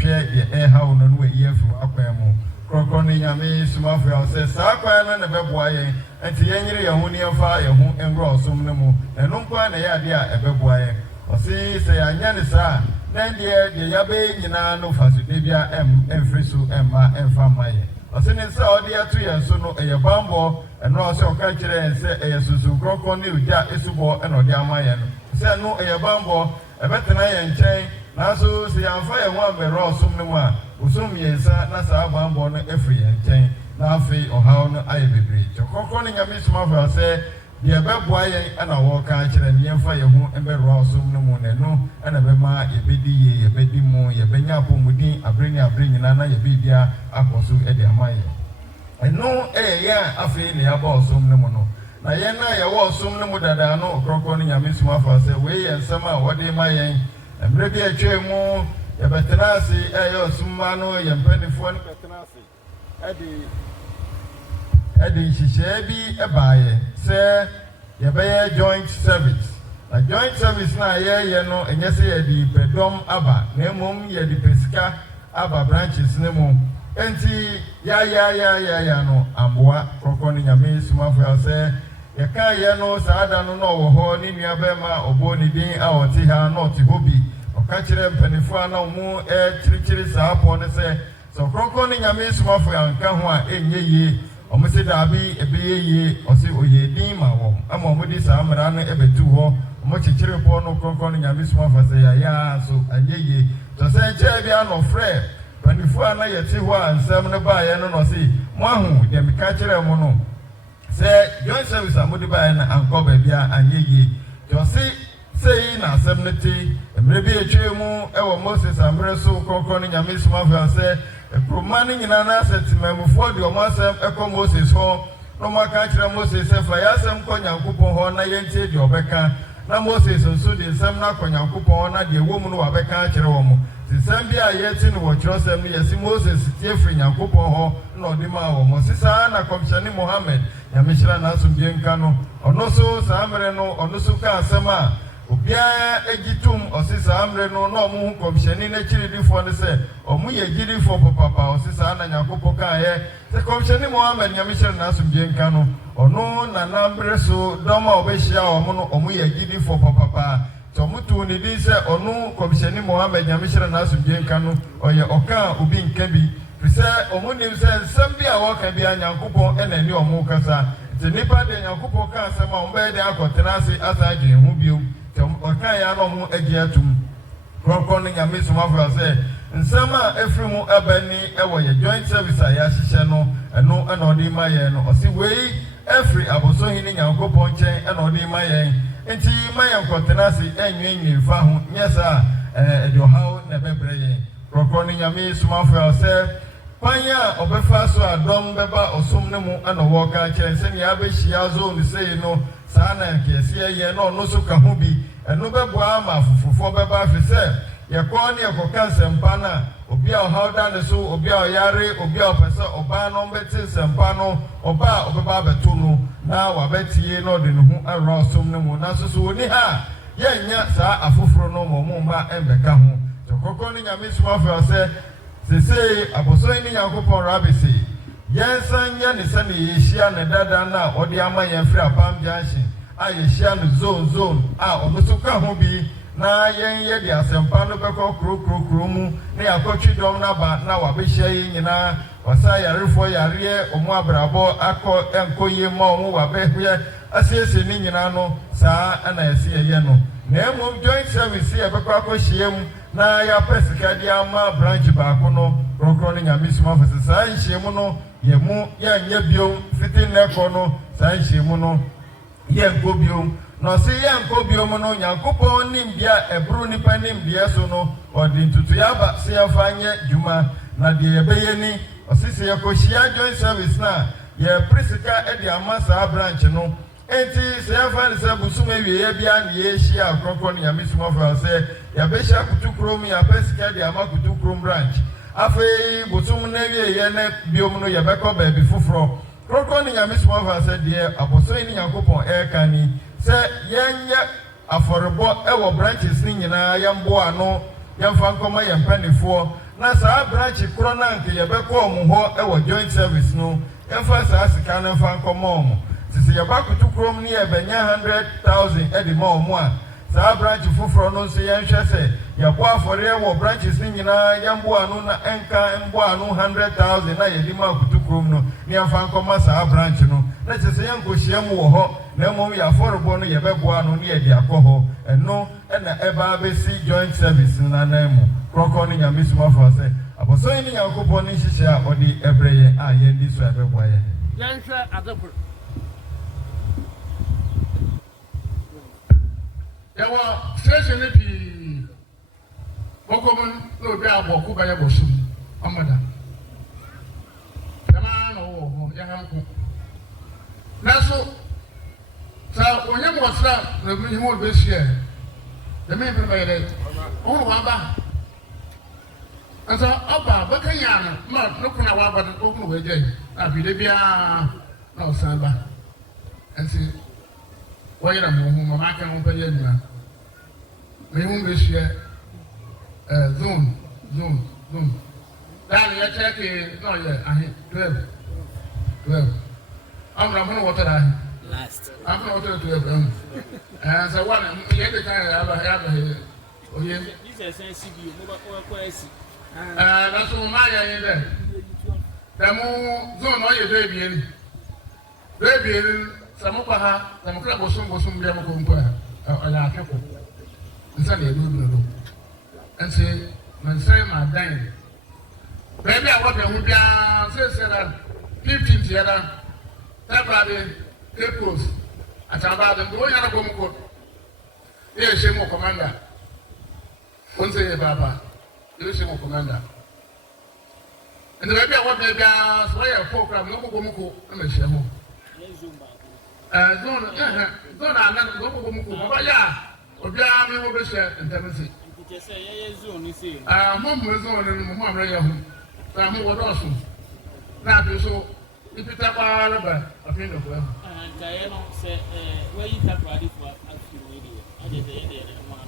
ye ha wo no no yi afi akwan mu Ɔkrɔnkrɔnyi Nyame Somafo ase sa akwan na beboa ye enti yenyere ye ho ne fa ye ho enro osom ne mu eno nkwa na ye ade a ebeboa ye osi se anya ne sa na de ya be nyina no faso de bia emfri so emma emfa maye osi ne sa ode ato ye so no eye bambo eno osi oka kire en se eye susu Ɔkrɔnkrɔnyi uja esubo eno de amaye no se no eye bambo ebetena ye nchen na so se yamfa ye ho abero osom ne mu a osum yensa na sa bambo no efri ye nchen na afi ohaw no aye bebre Ɔkrɔnkrɔnyi Nyame Somafo ase de beboa ye ana wo ka kire ne yemfa ye ho embero osom no mu ne no ana bema ye bedi ye bedi mu ye benya apomudin abreni nyina na ye bibia akoso e de amaye eno ya afi ne ya ba osom no mu no na ye na ye wo osom no mu dada no Ɔkrɔnkrɔnyi Nyame Somafo ase we ye nsɛm a wode ma ye emre bi atwa mu ye betena ase ye osom ma no ye mpanifo no betena ase edi hihye bi ebaaye se ye beye joint service na joint service na ye no enye se ye di pedom aba na mom ye di pesika aba branches ne mu enti ya no amboa Ɔkrɔnkrɔnyi Nyame Somafo se ye ka ye no saada no no wo ho ni nua be ma obo ni din a oti ha no oti hobi o ka kire mpanifo na mu chirichiri saapo ne se so Ɔkrɔnkrɔnyi Nyame Somafo anka ho a enye ye omese dabi ebeye osi oyedin ma wo ama omudi sa amra no ebetu ho omochichire po no Ɔkrɔnkrɔnyi Nyame Somafo se ya so anyeye to se nche bia no frɛ panifo ana yete ho ansɛm no ba ye no no si mo ahu de meka kire mo no se joint service amudi ba ye na anko ba bia anyeye to se sei na asɛm no ti emre bi etwe mu ewo Moses amre so Ɔkrɔnkrɔnyi Nyame Somafo se Promani nyina na setimemufo de omasem eko Moses ho no maka kire Moses se fa yasem ko Nyankopɔn ho na yentie de obeka na Moses nso de nsem na ko Nyankopɔn na de ewo mu no wabeka kire wo mu Sambia yet in what you say, yes, Moses, Jeffrey, Yakopo, no Dima, Mosisa, and a commissioner Mohammed, Yamishra Nasum Yankano, or no so Samreno, or no Suka Sama, Ubia Egitum, or Sisa Amreno, no moon commissioning a chili for the say, or Muya Gidi for Papa, or Sisa and Yakopo Kaye, the commissioner Mohammed, Yamishra Nasum Yankano, or no Nanambre so, Doma Obesha, or Mono, or Muya Gidi for Papa. Tomutu ni dise onu komisheni Mohammed Nyamishira nasu jenkanu oye oka ubi nkebi fise omuni se nsɛm a wɔka bi Nyankopɔn ɛna ni ɔmo kasa te nipa de Nyankopɔn ka asɛm a ɔmbɛ de akɔtena ase asa agye ho bio te ɔka ya no ɔmo agye atum kɔnkɔn ne Nyame Somafo sɛ nsɛm a efiri mu abani ɛwɔ ye joint service a yɛahyehyɛ no ɛno ɛna ɔde ma yɛn no ɔsi wei efiri abosohini Nyankopɔn nkyɛn ɛna ɔde ma yɛn enti mayan kontenasi enwenwen fa ho nyesa edohaw na bebreye krokro ni Nyame Somafo se panya obefa so adom beba osom ne mu ana wo ka kire se ne abehia zo ni sei no saa na kese ye no no so ka ho bi eno beboa ma fufufo beba fi se ye ko ne ko kansempa na obi a hawda ne so obi a yare obi a pese oba no beti sempa no oba obeba beto no na wabetie no de ne ho ara osom ne mu na so so oni ha ye nya saa afoforo no mo ma embeka ho to kokko ni Nyame Somafo se aboso ni Nyankopɔn rabese yensan ye ne sane yehia ne dada na ode ama ye firi apam junction a yehia no zone a ono so ka ho bi na yen ye de asempa no beko kro mu na yakotwi dom na ba na wabehia yi nyina wasa yarefo yare omu abrabo akọ enkoye ma omu wabehwe asiese ni nyina no saa ana yesi ye no na emu joint service ye beko akohiem na ya pesika di ama branch ba ko no krokro ni Nyame Somafo saa nhiem no ye mu ya nya biom fitin neko no saa nhiem no ye nko biom no se ye nko biom no Nyankopɔn nimbia ebru nipa nimbia so no odi ntutu ya ba se ya fanye juma na de ye beye ni osisi ye ko hia joint service na ye presika e di ama saa branch no enti se ya fa se busuma wie ye bia na ye hia krokro ni Nyame Somafo se ya be hia kutukrom ya presika di ama kutukrom branch afei busum na wie ye na biom no ye be ko ba bi foforo krokro ni Nyame Somafo se de aboso ni Nyankopɔn e kani se yenye aforebo ewo branches ni nyina yambo ano yamfa nkoma yempanifo na saa branch kro na nke ye be ko omo ho ewo joint service no yamfa saa sika na mfa nkoma omo sisi ye ba kutukrom ni ye benya 100,000 edi ma omo a saa branch foforo no so yenhwe se ye bo afore ewo branches ni nyina yambo ano na enka mbo ano 100,000 na ye di ma kutukrom no ni yamfa nkoma saa branch no na sisi yanko hia mu wo ho na mom ya forbo no ye beboa no ne ye di akɔhɔ eno na eba besi joint service na namu krokro ni Nyame Somafo se aboso ni Nyankopɔn ni hihye a odi ebreye a ye di so ebeboa ye yanhwe adakoro yawa station ne bi bokomun no bi aboku ba ye bosum amada kama no wo ya hanko naso sa onye mo sra na bi mo be share the me be bayere onu wa ba asa oba bakanya na ma nokuna wa ba ko mo we jai abi de bia na osamba ansi wayira mo hu ma ka mo pele nua me mo be share zone dan ya check no ye ahi 12 amra mo water ahi last I'm not going to have and so one the kind of oh yeah this is sensitive mobile quest that's all my in there the mo zone all your baby some paha some club bosum bia mo ko ya akeko nsa le do and say man say my dying baby I want to bia say that 15 together that brother Kepos, at about the boy and a bomb. Here, shame of commander. One say, Baba, you shame of commander. And the baby, I want to be a program, no Gomuko, and a shame. Don't Baba, ya, or Yami over share and Tennessee. just say, yes, only say, Mom was on in Mamma Yahoo. I'm over also. Now, so if it's a bar, I think of them. and Diana said, where you have ready for a few radio. I did the Indian one.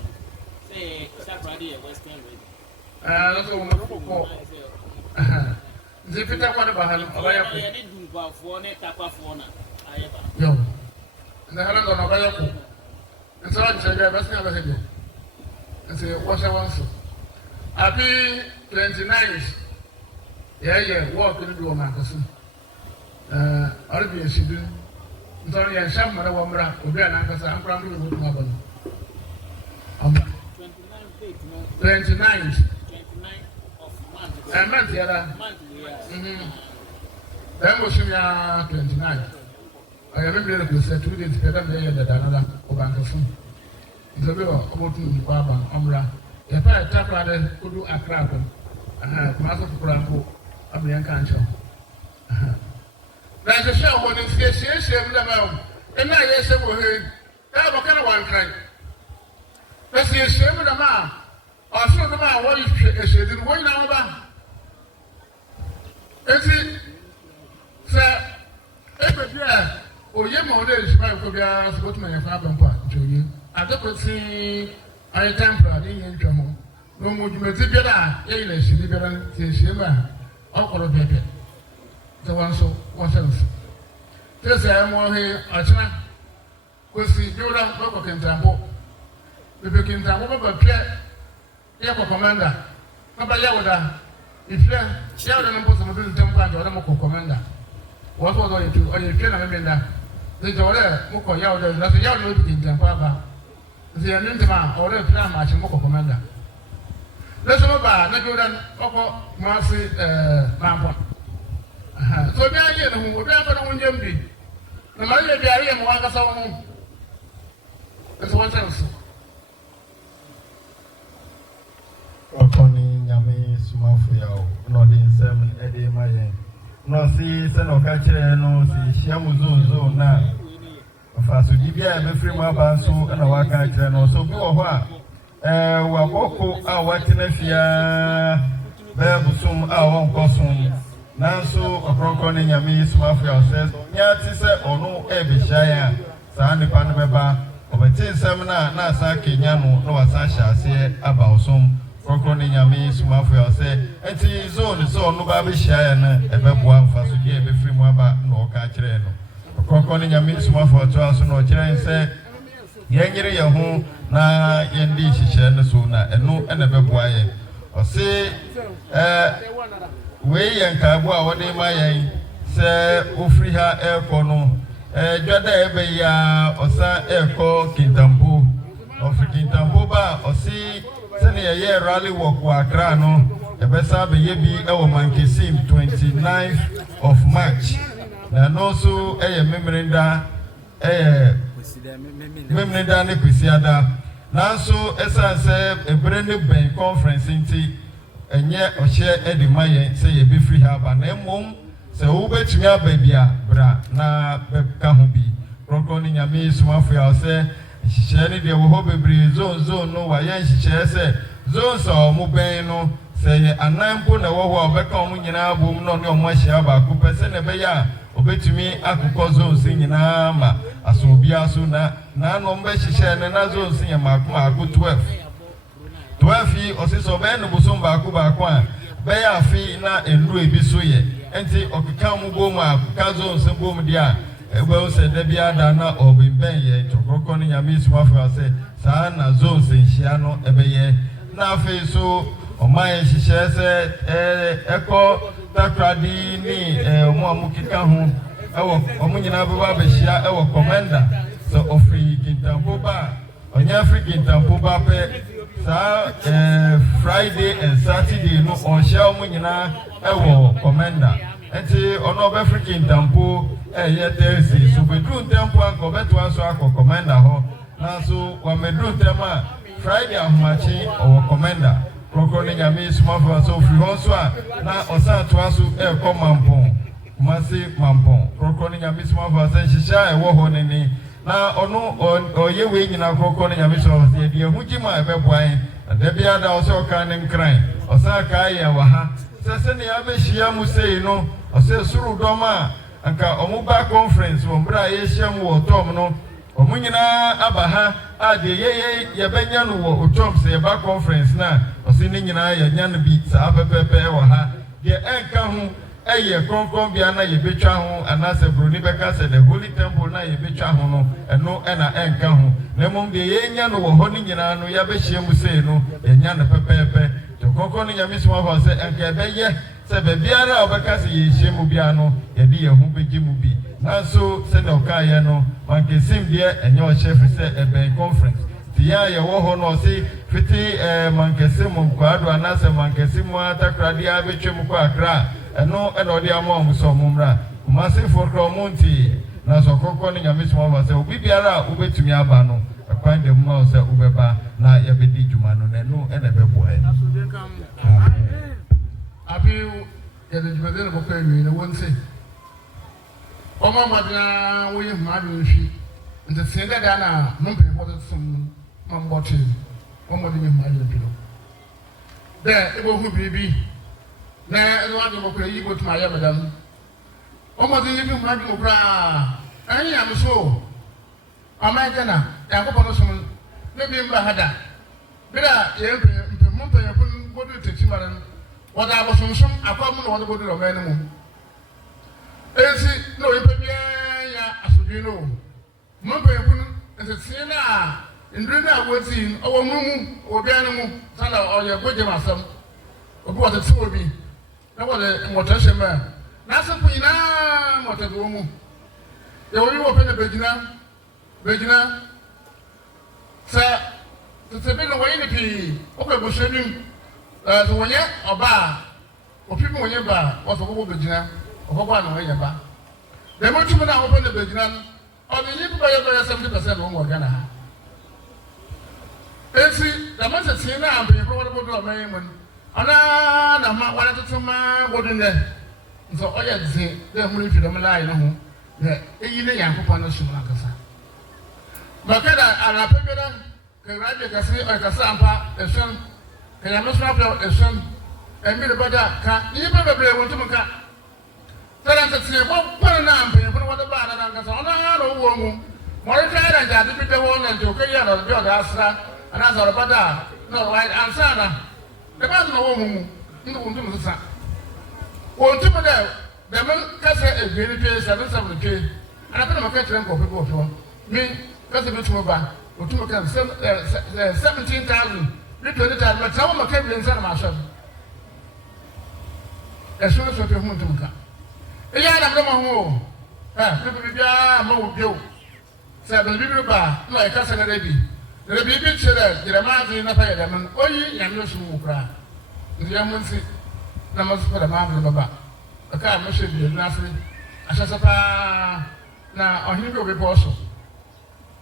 Say, stop ready at Western Radio. That's all. If it's a one about I didn't do about 4 net tap of 4. Yo, and the Helen on a Bayako. And so I said, that's never hit. And say, what's I want to? Happy 29th. Yeah, walk in the door, Marcus. I'll be a student. Sorry, I shall not want to be an answer. I'm proud of you. 29th. A month, the other. Then was 29. I remember you said 2 days better than another Obankasun. It's a bit of Baba, Umra. If I tap rather could do a crap, Master Kurambo, American show. There's a show when it's a level, and I guess I will hear. Have a kind of one kind. Let's see a shame of the man. Or so the man, what is she didn't wait over. Is it, sir? Every year. Oh, yeah, my days, my copias, what my father part to you. I don't see I temporary in Jamo. No more you may take it out, English, liberal, Shiva, or baby. The one so, what else? Just I am more here, Achana. We'll see Jordan, Boko can tampo. We begin to have a play. Yako commander. Papa Yawoh, if you're Yawoh, put some of the temple or the commander. What was I to? Or you train a member? The daughter, Moko Yawoh, that's a Yawoh in Tampa. The Anintama or the plan match Moko commander. Let's go back, not go down, Oko Marcy Mamma. So now you know who would happen on Jimmy. The money they are in Wakasaw. That's one chance. Ɔkrɔnkrɔnyi Nyame Somafo Yawoh no de nsɛm ɛde ma yɛn no si sɛ no ka kyerɛ no si hyia mu zonzo na fa so di bia ɛbɛfiri mu aba nso ɛna waka kyerɛ no so bi wɔ hɔ a wabɔko a watena fia bɛɛ bosom a wɔnkɔ som nanso Ɔkrɔnkrɔnyi Nyame Somafo Yawoh sɛ nya te sɛ ɔno ɛbɛhyia yɛn a saa nipa no bɛba ɔbɛte nsɛm na asa kenya no na wasa hyɛ aseɛ aba osom Ɔkrɔnkrɔnyi Nyame Somafo Yawoh sɛ enti zone so no ba be hyia na ɛbɛboa mfa so die ɛbɛfiri mu aba na ɔka kyerɛ no Ɔkrɔnkrɔnyi Nyame Somafo Yawoh to aso na ɔkyerɛ sɛ yɛnyere yɛn ho na yɛndi hyehyɛ no so na ɛno ɛna ɛbɛboa yɛn ɔse wei yɛn kaabo a wɔde ma yɛn sɛ ofiri ha ɛkɔ no dwada ɛbɛyɛ ɔsa ɛkɔ kintampo ɔfiri kintampo ba ɔse sɛne yɛyɛ rally walk wɔ Accra no ɛbɛsa bɛyɛ bi ɛwɔ Mankesim 29th of March na no so ɛyɛ memrenda ne kwesiada nanso ɛsan sɛ ɛbrɛ ne bɛn conference nti ɛnyɛ ɔhyɛ ɛde ma yɛn sɛ yɛbɛfiri ha ba na mmom sɛ wobɛtumi aba bi a bra na bɛka ho bi Ɔkrɔnkrɔnyi Nyame Somafo Yawoh sɛ nhyehyɛ ne deɛ wɔ hɔ bebree zone no wayɛ nhyehyɛ sɛ zones a ɔmo bɛn no sɛ yɛ anan mpo na ɛwɔ hɔ a ɔbɛka ɔmo nyinaa bom na ɔne ɔmo ahyia baako pɛ sɛ na ɛbɛyɛ a ɔbɛtumi akokɔ zones nyinaa ma asobia so na ɔmo bɛhyehyɛ ne na zones yɛ maako 12 yi ɔsi sɛ ɔbɛyɛ no bosom baako a bɛyɛ afi na enu ebi so yɛ enti ɔkeka ɔmo bom a ka zones bom deɛ a ɛbɛwo sɛ da bi ada na ɔbɛnbɛn yɛ Ɔkrɔnkrɔnyi Nyame Somafo Yawoh sɛ saa na zones nhyia no ɛbɛyɛ na afei so ɔman hyehyɛ sɛ ɛkɔ takradi ne ɔmo a mo keka ho ɛwɔ ɔmo nyinaa bɛba abɛhyia ɛwɔ commander sɛ ɔfiri kintampo ba ɔnyɛ afiri kintampo ba pɛ saa Friday and Saturday no ɔhyia ɔmo nyinaa ɛwɔ commander enti ɔno ɔbɛfiri kintampo ɛyɛ Thursday so bedru ntempo anka ɔbɛtoa so akɔ commander hɔ nanso wamedru ntem a Friday ahomakye ɔwɔ commander Ɔkrɔnkrɔnyi Nyame Somafo Yawoh so firi hɔ so a na ɔsan toa so ɛkɔ mampɔn kumase mampɔn Ɔkrɔnkrɔnyi Nyame Somafo Yawoh sɛ nhyehyɛ a ɛwɔ hɔ nini na ɔno ɔyɛ wei nyina Ɔkrɔnkrɔnyi Nyame Somafo Yawoh sɛ yɛde ɛho gyima ɛbɛboa yɛn adabia da oso kan nkran osa ka ya wa ha sese ne abehia mu sei no ose suru doma anka omuba conference wo mbra ye hyiam wo tom no omunyina abaha ade ye benya no wo tom se ba conference na ose ne nyina ya nya no bi sa pepepe wa ha de enka hu eye kronkron bia na ye betwa ho anase broni beka se the holy temple na ye betwa ho no eno na enka ho na mom de ye nya no wo ho ni nyina no ya behyiam sei no ye nya no pepepe to kronkron ni Nyame Somafo se enka beye se be biara obeka se ye hyiam bia no ye de ye ho beji mu bi nanso se na okaye no mankesim de enye o chef se ebe conference ti ya ye wo ho no se fiti mankesim nkwado anase mankesim atakra dia betwem kwa akra eno odi amom so mumra massive for monti na so kokko ni Nyame Somafo se obi biara obetumi aba no akwan de mu se obeba na ye bedi djuma no na no ene bebo e abi ye de djuma de no ko emi no wonse oma madina wo ye ma do nfi nte senda da na mo pe ko sum mambote wo mo de mi ma ye pilo de ebo hu bibi na eno ade mo kra yi botu ma ya madam o mo de bi ma bi mo kra ani am so ama jana ya ko bono so ne bi mba hada bira ye mpe mo pe ya kun bodu techi maran wada bo so akwa mo no wada bodu ro mene mo esi no ye pe bia ya asodwi no mo pe kun ese na ndri na woti o wo mu obi anu mu sala o ye goje masam obi wada ti obi na wale moto shema na sapu ina moto do mu e wori wo pe na begina sa se be no wayi ni pi o pe bo shenim so wonye oba o pi mo wonye ba o so go begina o go ba na wonye ba de mo tu na o pe na begina o ni ni ba ya 70% o mo Ghana ha esi da man se tin na ambe ko wo do me mun ana na ma wala tutuma bodunne so oya dze de muri fi dom lai no ho ne eyi ne Yankopon no suma kasa makeda ala pebeda ke radio kasi o kasa ampa esun ke na mesra pro esun emi de bada ka ni bebebre wontum ka tara tse bo pon na ampe ko wada ba na kasa ona ro wo mu mo re tara ja de bi wo na jo ke ya no bi o da asra ana za ro bada no right answer na the man no wo mu ndu wontum sa wontum da the man kasa egweri twe 77 twe ana pe na maka tren ko pe ko fo mi kasa bi tumo ba otum ka 17000 return that but some maka bi nsa na ma shop eso so pe hu ntum ka e ya na bro ma hu pe bia ma wo bio sa be bi ba no e kasa na ready na bi bi chere Jeremiah na fa ya da man oyi ya no su mu kra ndi ya mun si na ma su da ma baba aka ma she bi na afri asasa pa na ohini bi obi boso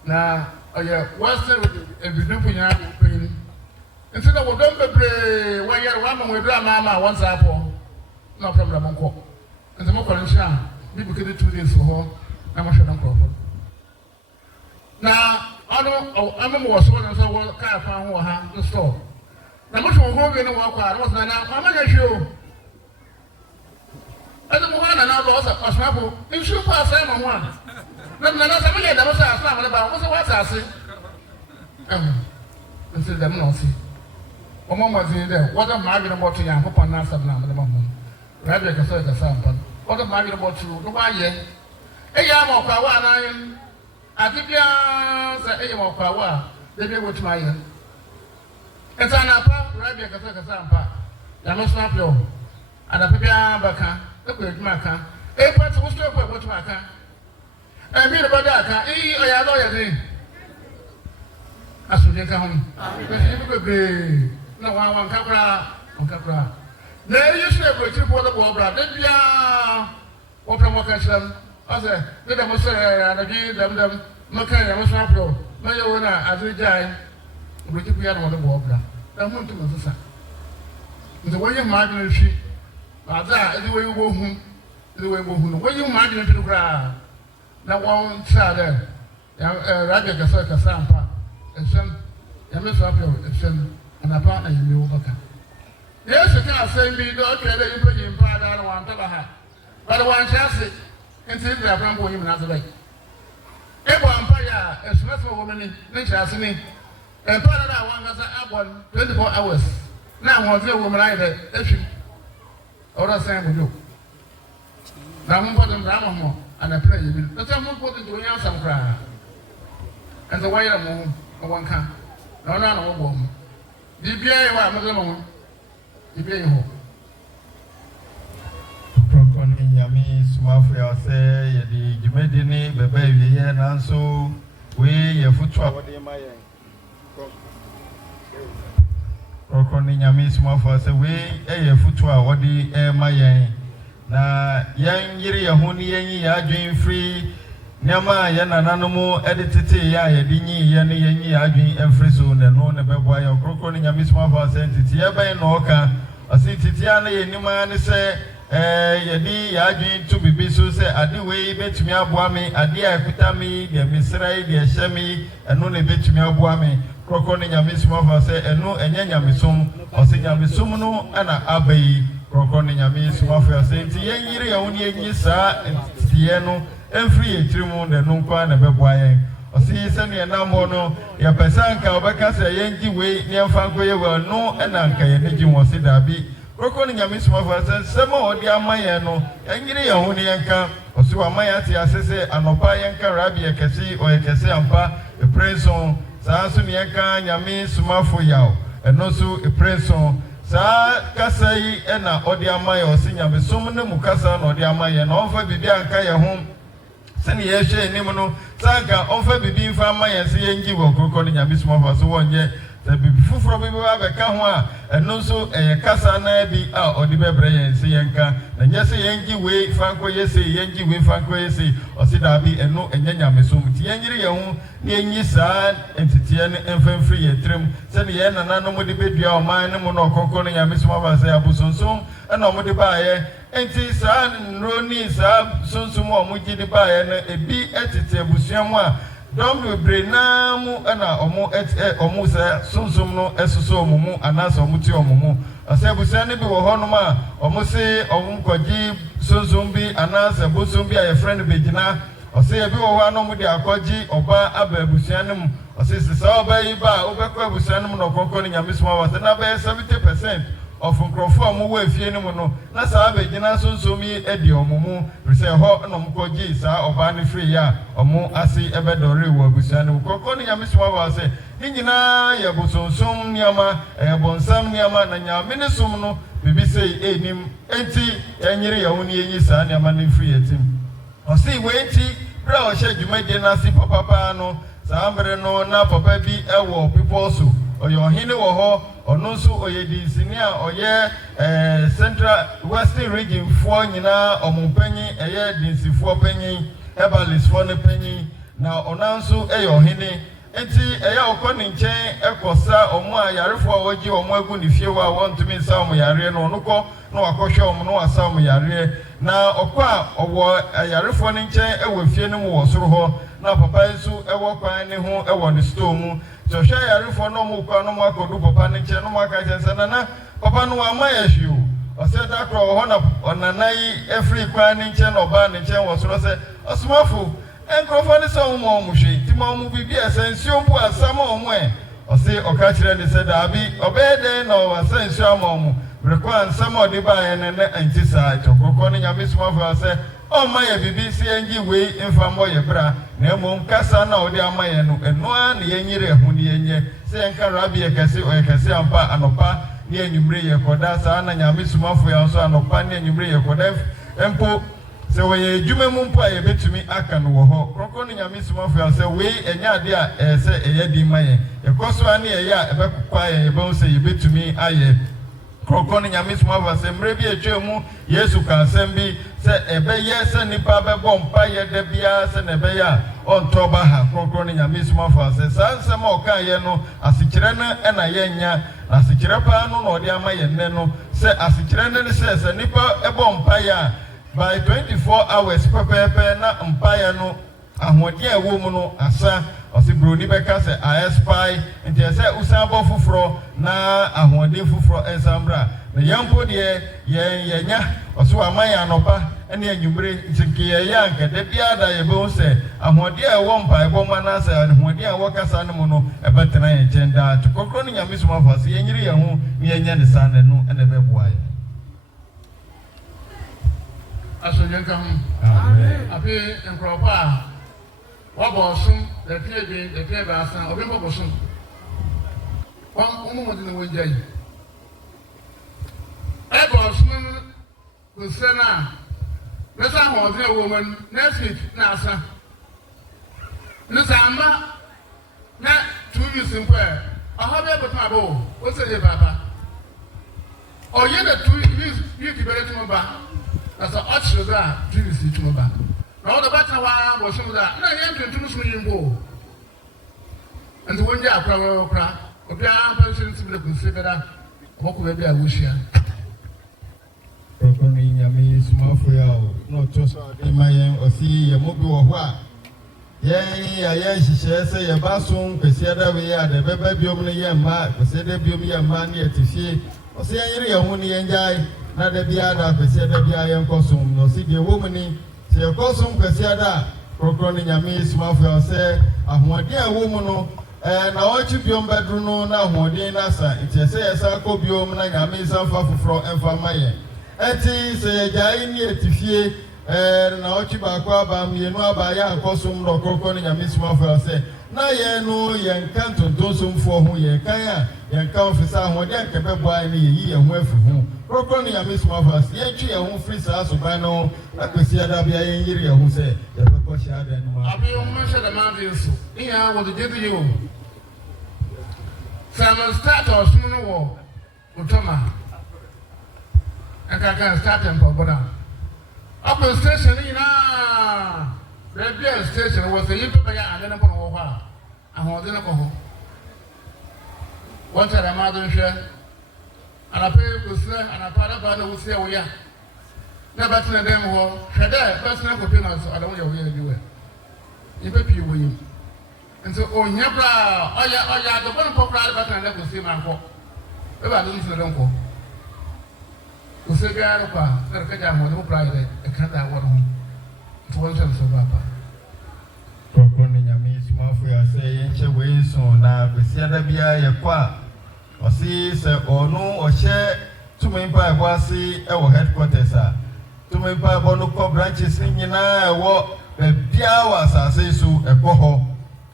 na oye wase ebidu punya punya nti na wodon bebre wa yer wa ma wedra ma won sa po no problem nko nti mo kwara nsha bi bu kede 2 days ho na ma hweda nko na ano amamu waso na so wo ka fa ho ha no store na mo hwo ho bi ne wo kwa ro na na ma ga hwe ade mo na na lo sa Somafo nsu pa sai mo ho a na sa me da mo sa asla mo ba mo se wa sa ase nse da mo no si o mo ma zin de wo da ma bi no botu ya Yankopon na asab na mo da mo radio ka so ka sa ampa wo da ma bi no botu no ba ye e ya mo kwa wa na yin ati bia sa e mo kwa wa de bi wo tuma ye eta na pa radio ka so ka sa ampa ya no Somafo ana pe bia baka e ko eduma ka e pa to sto ko tuma ka e mi ba da ka e o ya lo ye ni asuje ka hon e bi bebe na wa nkakra na yi shire ko ti bo da bo bra de bia o pra mo ka chram ase de da mo se na bi dam maka ya mo Somafo na ye wona azujai bro ti bia na mo bo bra da mo ntu mo sa nze wo ye ma bi fi aza edi wo wo hu edi wo wo hu no wo ye ma bi fi kra na won sa de ya radio ka sa ampa esem ya me Somafo esem anapa ayimi wo baka yesu ka asɛm bi do kele yibo yimpa da na wan taba ha but wan chase nti dra brambo yim na zabai ebo ampa ya esumafo wo mani ne chase ni empa na wan gasa abon 24 hours na wan ze wo mara ide ehwi ora san bujo na mo podem na mo anapra yimi na ta mo podem do nya sam kra and the way mo wan ka na ona na wo bo mo bibia ye wa mo ze mo bibia ye ho Ɔkrɔnkrɔnyi Nyame Somafo ya sɛ yɛde dwumadi ne bɛba awieyɛ nanso wei yɛ foto a wɔde ma yɛn Ɔkrɔnkrɔnyi Nyame Somafo sɛ wei yɛ foto a wɔde ma yɛn na yɛn yere yɛn ho ne yɛn yi yɛn adwene firi nneɛma a yɛn nananom de tete yɛ a yɛde nyi yɛn ne yɛn yi yɛn adwene mfiri so na ɛno ne bɛboa yɛn Ɔkrɔnkrɔnyi Nyame Somafo sɛ tete yɛbɛn na ɔka ɔsi tete a na yɛn nim a ne sɛ yɛde yɛadwene to bibi so sɛ ade wei bɛtumi aboa me ade a ɛkuta me deɛ mesra yi deɛ ɛhyɛ me ɛno ne bɛtumi aboa me Ɔkrɔnkrɔnyi Nyame Somafo sɛ ɛno ɛnyɛ nyamesom ɔsɛ nyamesom no ɛna aba yi Ɔkrɔnkrɔnyi Nyame Somafo sɛ nti yɛn yere yɛn ho ne yɛnyi saa nteteɛ no ɛmfiri yɛn tiri mu na ɛno nkwa na ɛbɛboa yɛn ɔsi sɛnea ɛnam hɔ no yɛpɛ sɛ anka ɔbɛka sɛ yɛngye wei ne yɛmfa nkɔyɛ wɔ no ɛna anka yɛne gye wɔn se daabi Ɔkrɔnkrɔnyi Nyame Somafo sɛ nsɛm a ɔde ama yɛn no yɛnyere yɛn ho ne yɛnka ɔsi wɔ ama yɛn ate ase sɛ anɔpa yɛnka rabi yɛ kɛse ɔyɛ kɛse ampa epire nson saa nso ne yɛnka Nyame Somafo yaw ɛno nso epire nson saa kasa yi ɛna ɔde ama yɛn ɔsi nyamesom ne mu kasa na ɔde ama yɛn na ɔmfa biribi anka yɛn ho sɛne yɛhwɛ anim no saa nka ɔmfa biribi mfa ama yɛn sɛ yɛngyi wɔ Ɔkrɔnkrɔnyi Nyame Somafo so wɔnyɛ sɛ bibi foforɔ bi bɛka ho a ɛno nso ɛyɛ kasa na bi a ɔde bɛbrɛ yɛn sɛ yɛnka na nyɛ sɛ yɛngyi wei fankɔ yɛ sei yɛngyi wei fankɔ yɛ sei ɔsi daabi ɛno ɛnyɛ nyamesom nti yɛnyere yɛn ho ne yɛnyi saa nteteɛ no ɛmfa mfiri yɛn tirim sɛne yɛn nananom de bɛdua ɔman no mu na Ɔkrɔnkrɔnyi Nyame Somafo sɛ abosonsom ɛna ɔmode baayɛ enti saa nnuro ni saa sunsum a ɔmogye de baayɛ no ebi ɛtete abusua mu a dɔm bebree naa mu ɛna ɔmo sɛ sunsum no ɛsoso ɔmo mu anaasɛ ɔmo te ɔmo mu ɔsɛ abusua no bi wɔ hɔnom a ɔmo se ɔmo kɔgye sunsum bi anaasɛ bosom bi a yɛfrɛ no bɛgyina ɔsɛ ebi wɔ hɔ a na ɔmo de akɔgye ɔba aba abusua no mu ɔsɛ sisa ɔba yi ba a wobɛkɔ abusua no mu na Ɔkrɔnkrɔnyi Nyame Somafo sɛ na bɛyɛ 70% of nkrɔfo a mo wɔ efie no mu no na saa bɛgyina sunsum yi edi ɔmo mu sɛ hɔ na ɔmo kɔgye saa ɔbaa no firi ya ɔmo ase ɛbɛdɔre wɔ abusua no mu Ɔkrɔnkrɔnyi Nyame Somafo sɛ ne nyinaa yɛ bosonsom nneɛma ɛyɛ bɔnsam nneɛma na Nyame ne som no bibi sei enim enti ɛnyere yɛn ho ne yɛnyi saa nneɛma no firi yɛn tim ɔsi wei enti bere a ɔhyɛ dwumadie n'ase papapaa no saa mbere no na papa bi ɛwɔ pepɔ so ɔyɛ ɔhene wɔ hɔ ɔno nso ɔyɛ dinsini a ɔyɛ Central Western Region foɔ nyinaa ɔmo panyin ɛyɛ dinsifoɔ panyin herbalistfoɔ no panyin na ɔno nso ɛyɛ ɔhene enti ɛyɛ ɔkɔ ne nkyɛn ɛkɔsa ɔmo a yarefoɔ a wɔgye ɔmo agu ne fie hɔ a wɔntumi nsa ɔmo yareɛ no ɔno kɔ na wakɔhwɛ ɔmo na wasa ɔmo yareɛ na ɔkɔ a ɔwɔ yarefoɔ no nkyɛn ɛwɔ fie no mu wɔ soro hɔ na papa yi nso ɛwɔ kwan ne ho ɛwɔ ne store mu tɔhwɛ yarefoɔ no mo kɔ no mo akɔdu papa ne nkyɛn no mo aka kyɛn sɛ nana papa no ama yɛ hwee o ɔsɛ da korɔ wɔ hɔ na ɔnana yi ɛfiri kwan ne nkyɛn na ɔbaa ne nkyɛn wɔ soro sɛ ɔsomafo nkrɔfoɔ ne sɛ ɔmo ɔmo hwee ti ma ɔmo bibi ɛsɛ nsuo mpo asam ɔmo ɛ ɔsɛ ɔka kyerɛ ne sɛ daabi ɔbɛyɛ dɛn na ɔwasa nsuo ama ɔmo berekɔ ansɛm a ɔde baayɛ ne ne ɛnti saa Ɔkrɔnkrɔnyi Nyame Somafo sɛ ɔmma yɛ bibi sɛ yɛngye wei mfa mmɔ yɛ bra na mmom kasa na ɔde ama yɛn no ɛno a na yɛnyere ɛho ne yɛnyɛ sɛ yɛnka rabi yɛ kɛse ɔyɛ kɛse ampa anɔpa ne anwummere yɛ kɔda saa na Nyame Somafo yɛ nso anɔpa ne anwummere yɛ kɔda mpo sɛ wɔyɛ adwuma mu mpo a yɛbɛtumi aka no wɔ hɔ Ɔkrɔnkrɔnyi Nyame Somafo yɛ sɛ wei ɛnyɛ ade a ɛyɛ sɛ ɛyɛ di ma yɛn yɛkɔ so a ne yɛyɛ a ɛbɛkokɔ yɛn yɛbɛhu sɛ yɛbɛtumi ayɛ Ɔkrɔnkrɔnyi Nyame Somafo sɛ mmerɛ bi atwa mu Yesu ka asɛm bi sɛ ɛbɛyɛ sɛ nipa bɛbɔ mpayɛ da biara sɛ na ɛbɛyɛ a ɔntɔ ba ha Ɔkrɔnkrɔnyi Nyame Somafo sɛ saa nsɛm a ɔkaeɛ no asekyerɛ no ɛna yɛnya na asekyerɛ paa no na ɔde ama yɛn nnɛ no sɛ asekyerɛ no ne sɛ nipa ɛbɔ mpayɛ a by 24 hours pɛpɛɛpɛ na mpayɛ no ahoɔden a ɛwɔ mu no asa ɔsi broni bɛka sɛ aspy nti ɛsɛ usanbɔ foforɔ na ahoɔden foforɔ ensambra na yɛmpo deɛ yɛnya ɔso aman anɔpa ɛne anwummere nti nkeyɛyɛ ankɛda biara da yɛbɛhu sɛ ahoɔden a ɛwɔ mpaebɔ ma na sɛ ahoɔden a ɛwɔ kasa no mu no ɛbɛtena yɛn nkyɛn daa to kɔkɔrɔ no Nyame Somafo sɛ yɛnyere yɛn ho na yɛnya ne saa na no ɛna ɛbɛboa yɛn. Asonyanka ho. Amen. Ape nkrɔpa a wabɔ ɔsom dɛpie baasa obi mbɔ bɔsom. Wɔn mo de no wɔgya yi. Ɛbɔ ɔsom no sɛ na mesa ahoɔden a wɔn mu next week na asa. Ne sa ama na 2 weeks mpo ɛ ɔha bɛ bɔtɔ abo o sɛ de baba. Ɔyɛ na 2 weeks bɛrɛ tuma ba. That's a hot sugar, previous to my back. Now the better one was some of that. No, you have to swim go. And the one year, I cry, or the other person to consider that. What could be a wish here? Nyame Somafo no just in my or see a movie or what. Yeah, she says, say a bathroom, Pesada, we are the baby biomia mark, Pesada biomia man yet to see, or say a honey and die. Na de biada Pesada bia yen kosum no si de womani se kosum Pesada Ɔkrɔnkrɔnyi Nyame Somafo say ahoɔden a wo mu no na ɔchi biom bedru no na ahoɔden na sa nti se yesa kɔ biom na Nyame sanfa foforo emfa maye enti se yagyae ni etifie na ɔchi ba akɔ aba mienu aba ya kosum no Ɔkrɔnkrɔnyi Nyame Somafo say na ye no yen kan tontonsom ho ye kan a yen kan ofisa ahoɔden kebe boa ni yi ye ho afi ho Ɔkrɔnkrɔnyi Nyame Somafo ye twi ye ho free sa so ban no akesi ada bia yen yiri ye ho se ye bɛkɔ hia da no ma abi o mo hye da man dey so iya wo de gedi yo sama start osun no wo utoma aka start en poboda up station ni na radio station wo se yipe ba ya ade na bono wo ha ahode na ko ho won tara ma do hwe anape kusle anapara ba na wo se wo ya na batna dem ho hwede batna ko pina so adawo ya wo ya biwe ibe pi wo yi nso ohia bra oya do bon popra batna na ko se ma ko e ba do nso don ko ko se ga ro pa ser ka ja mo no pra ide e kan da wo no to won so baba Ɔkrɔnkrɔnyi Nyame Somafo ya sɛ yɛnhyɛ wei so na besiada bia yɛ kwa ɔsi sɛ ɔno ɔhyɛ tumi mpaebɔ ase ɛwɔ headquarters a tumi mpaebɔ no kɔ branches nyinaa ɛwɔ baabiara wɔ asase so ɛkɔ hɔ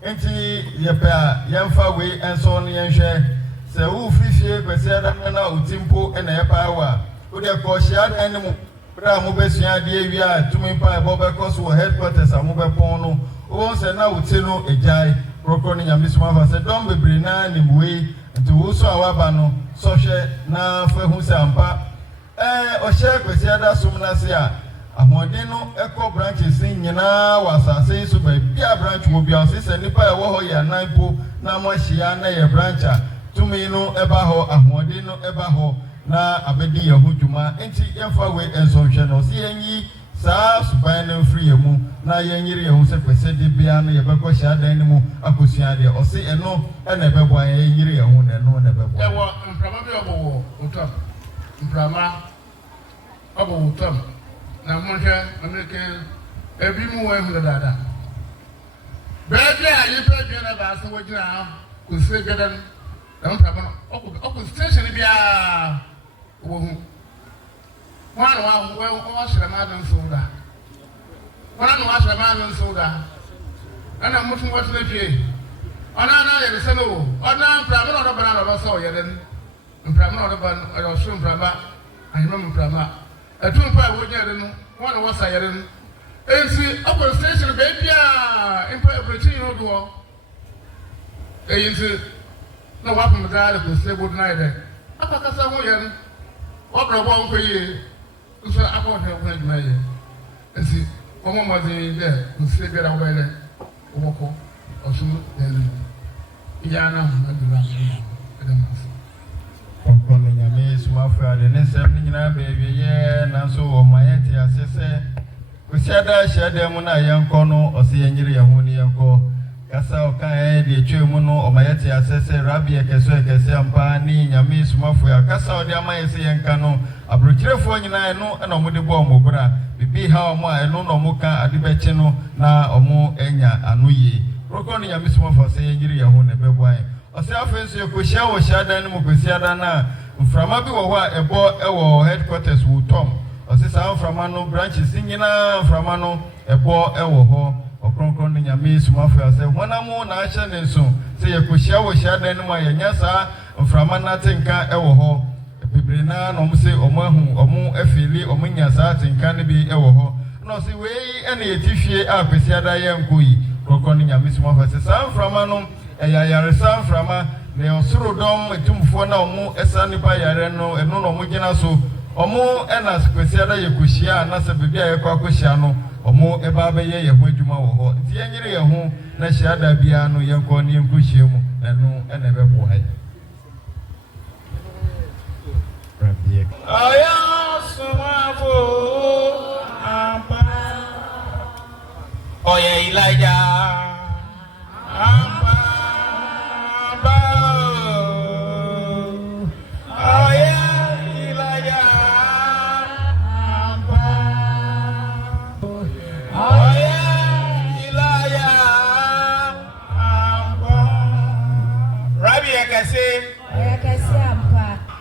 nti yɛpɛ a yɛmfa wei nso no yɛnhwɛ sɛ wofiri fie besiada na otimpo ɛna yɛpaa wɔ a wode kɔ hyia dan no mu bra mo besua adeɛ wi a tumi mpaebɔ bɛkɔ so wɔ headquarters a mo bɛpɔn no o se na wote no ejai Ɔkrɔnkrɔnyi Nyame Somafo se dom bebre na nimwe nti wo so awaba no so hwe na fa hu se ampa ɔhye Kwesiada som na se a ahoɔden no ɛkɔ branches nyinaa wɔ asase so ba bia branch wo bia se se nipa ɛwɔ hɔ yɛ nanpo na mo ahyia na yɛ branch a tumi no ɛba hɔ ahoɔden no ɛba hɔ na abedi yɛ ho dwuma enti yɛmfa we enso hwɛ no se yɛnyi saa suban no free mu na yɛnyere yɛ ho sɛ pɛsɛ de bia no yɛbɛkɔ hyia dan no mu akosua deɛ ɔse ɛno ɛna ɛbɛboa yɛnyere yɛ ho na ɛno na ɛbɛboa ɛwɔ mprama bi ɔbɔ wɔ mprama ɔbɔ wɔ na monhwɛ american ebi mu wɔ ehun dada baabi a yɛpɛ adwene na baasa wɔgyina kosire gɛdɛ no na mprama no ɔkɔ station biara wɔ hu one was Ramadan soda. One was Ramadan soda. And I'm moving what's the J. On another, the Sano, on now, Pramon or Banana of us all, Yeden, and Pramon or Ban or Soon Prama, I remember Prama. A 2.5 would Yeden, one was I Yeden. And see, upper station, baby, in Pretty no door. And see, no weapon with that, the stable night. Upper Casa Yeden, Opera won't pay you. So I got her when my and see, one was in there, who said that I wear a walk or so. Yana, Ɔkrɔnkrɔnyi Nyame Somafo de ne nsɛm no nyinaa baby yɛ nanso wɔ ma yɛte ase sɛ Kwesiada hyɛ dɛm mu na yɛnkɔ no ɔse yɛnyere yɛ ho ne yɛnkɔ kasa okan de twemu no omayete asese rabbi ekese ampa ni Nyame Somafo ya kasa odi amayese yenka no abrochirefo nyina no na omo de bo omo bra bibi ha omo a eno no omo ka adebeche no na omo enya anoye roko no Nyame Somafo se yiri yeho ne beboan ose afenso yekohia wo hiadan no mokosia na mframa bi wo ho a ebo ewo headquarters wo tom ose sa mframa no branches nyina mframa no ebo ewo ho Ɔkrɔnkrɔnyi Nyame Somafo ase honamu na ahye ne nso se yekohia wo hiadan no ma yenya sa mframa na tenka ewo ho bebre na no mo se omo ahu omo afili omo nya sa tenka ne bi ewo ho no se wei ene yetifie a kwesiada ye nkoyi Ɔkrɔnkrɔnyi Nyame Somafo ase sa mframa no yare sa mframa ne osuro dom etumfo na omo esa nipa yare no eno no mo gina so omo ena kwesiada yekohia na se bebia ye kwa kohia no omo eba beye ye ho adwuma wo ho nti yenyere ye ho na hiada bia no yenko ne yenkohie mu eno ena bebo hai aya Somafo ampa oye Elijah ampa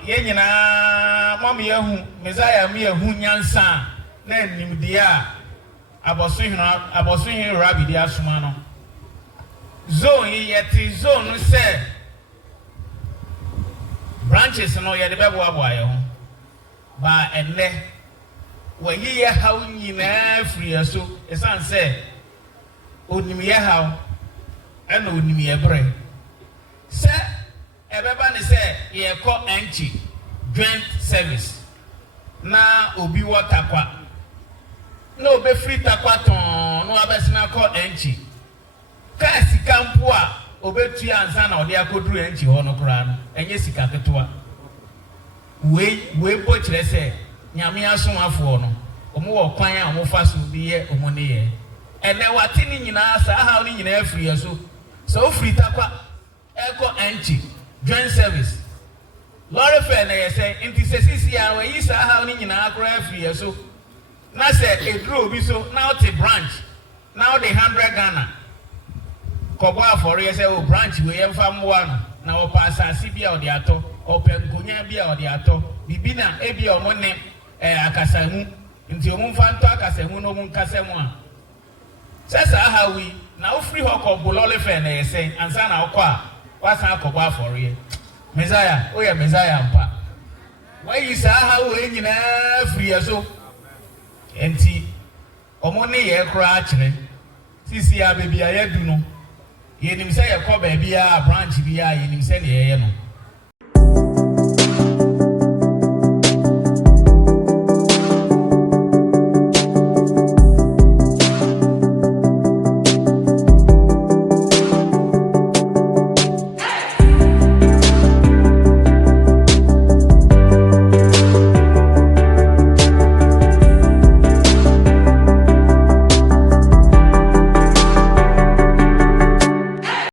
yenyina mom yehu Messiah me yehu nyansa na nimdia abosuhin rabbi dia asoma no zone yeti zone se branches no ye de bebo aboa ye ho ba enne wayi ye haw nyina free so esan se onim ye haw ena onim ye bre se ebeba ni se ye ko enchi joint service na obi water kwa na obe free takwa ton no abesina ko enchi ka sika mpo a obetu ansa na ode akoduru enchi ho no kra no enye sika ketewa we po kire se Nyame Asomafo no omo wo kwan a omo fa so bi ye omo ne ye ene wate ni nyina sa ha ni nyina afiri so so free takwa eko enchi joint service lorry fare na ye say inti sesisi ya we yi sa ha ni nyina akra afiri so na say edru obi so now te branch now the 100 Ghana kobo aforo ye say o branch we ye mfa mwa no na o pa asasi bia o de ato o pe nkonya bia o de ato bibi na e bia o mo ne akasamu nti o mo mfa nto akasamu no mo nkasemu a sesa ha wi na o free hoko bolole fe na ye say ansa na okwa wasa akobo aforo ye Messiah o ye Messiah mpa wa yi sa ha we nyina free so enti omo ne ye kra akire sisi ya bebi ya du no yenim se ye ko ba bia branch bia yenim se ne ye no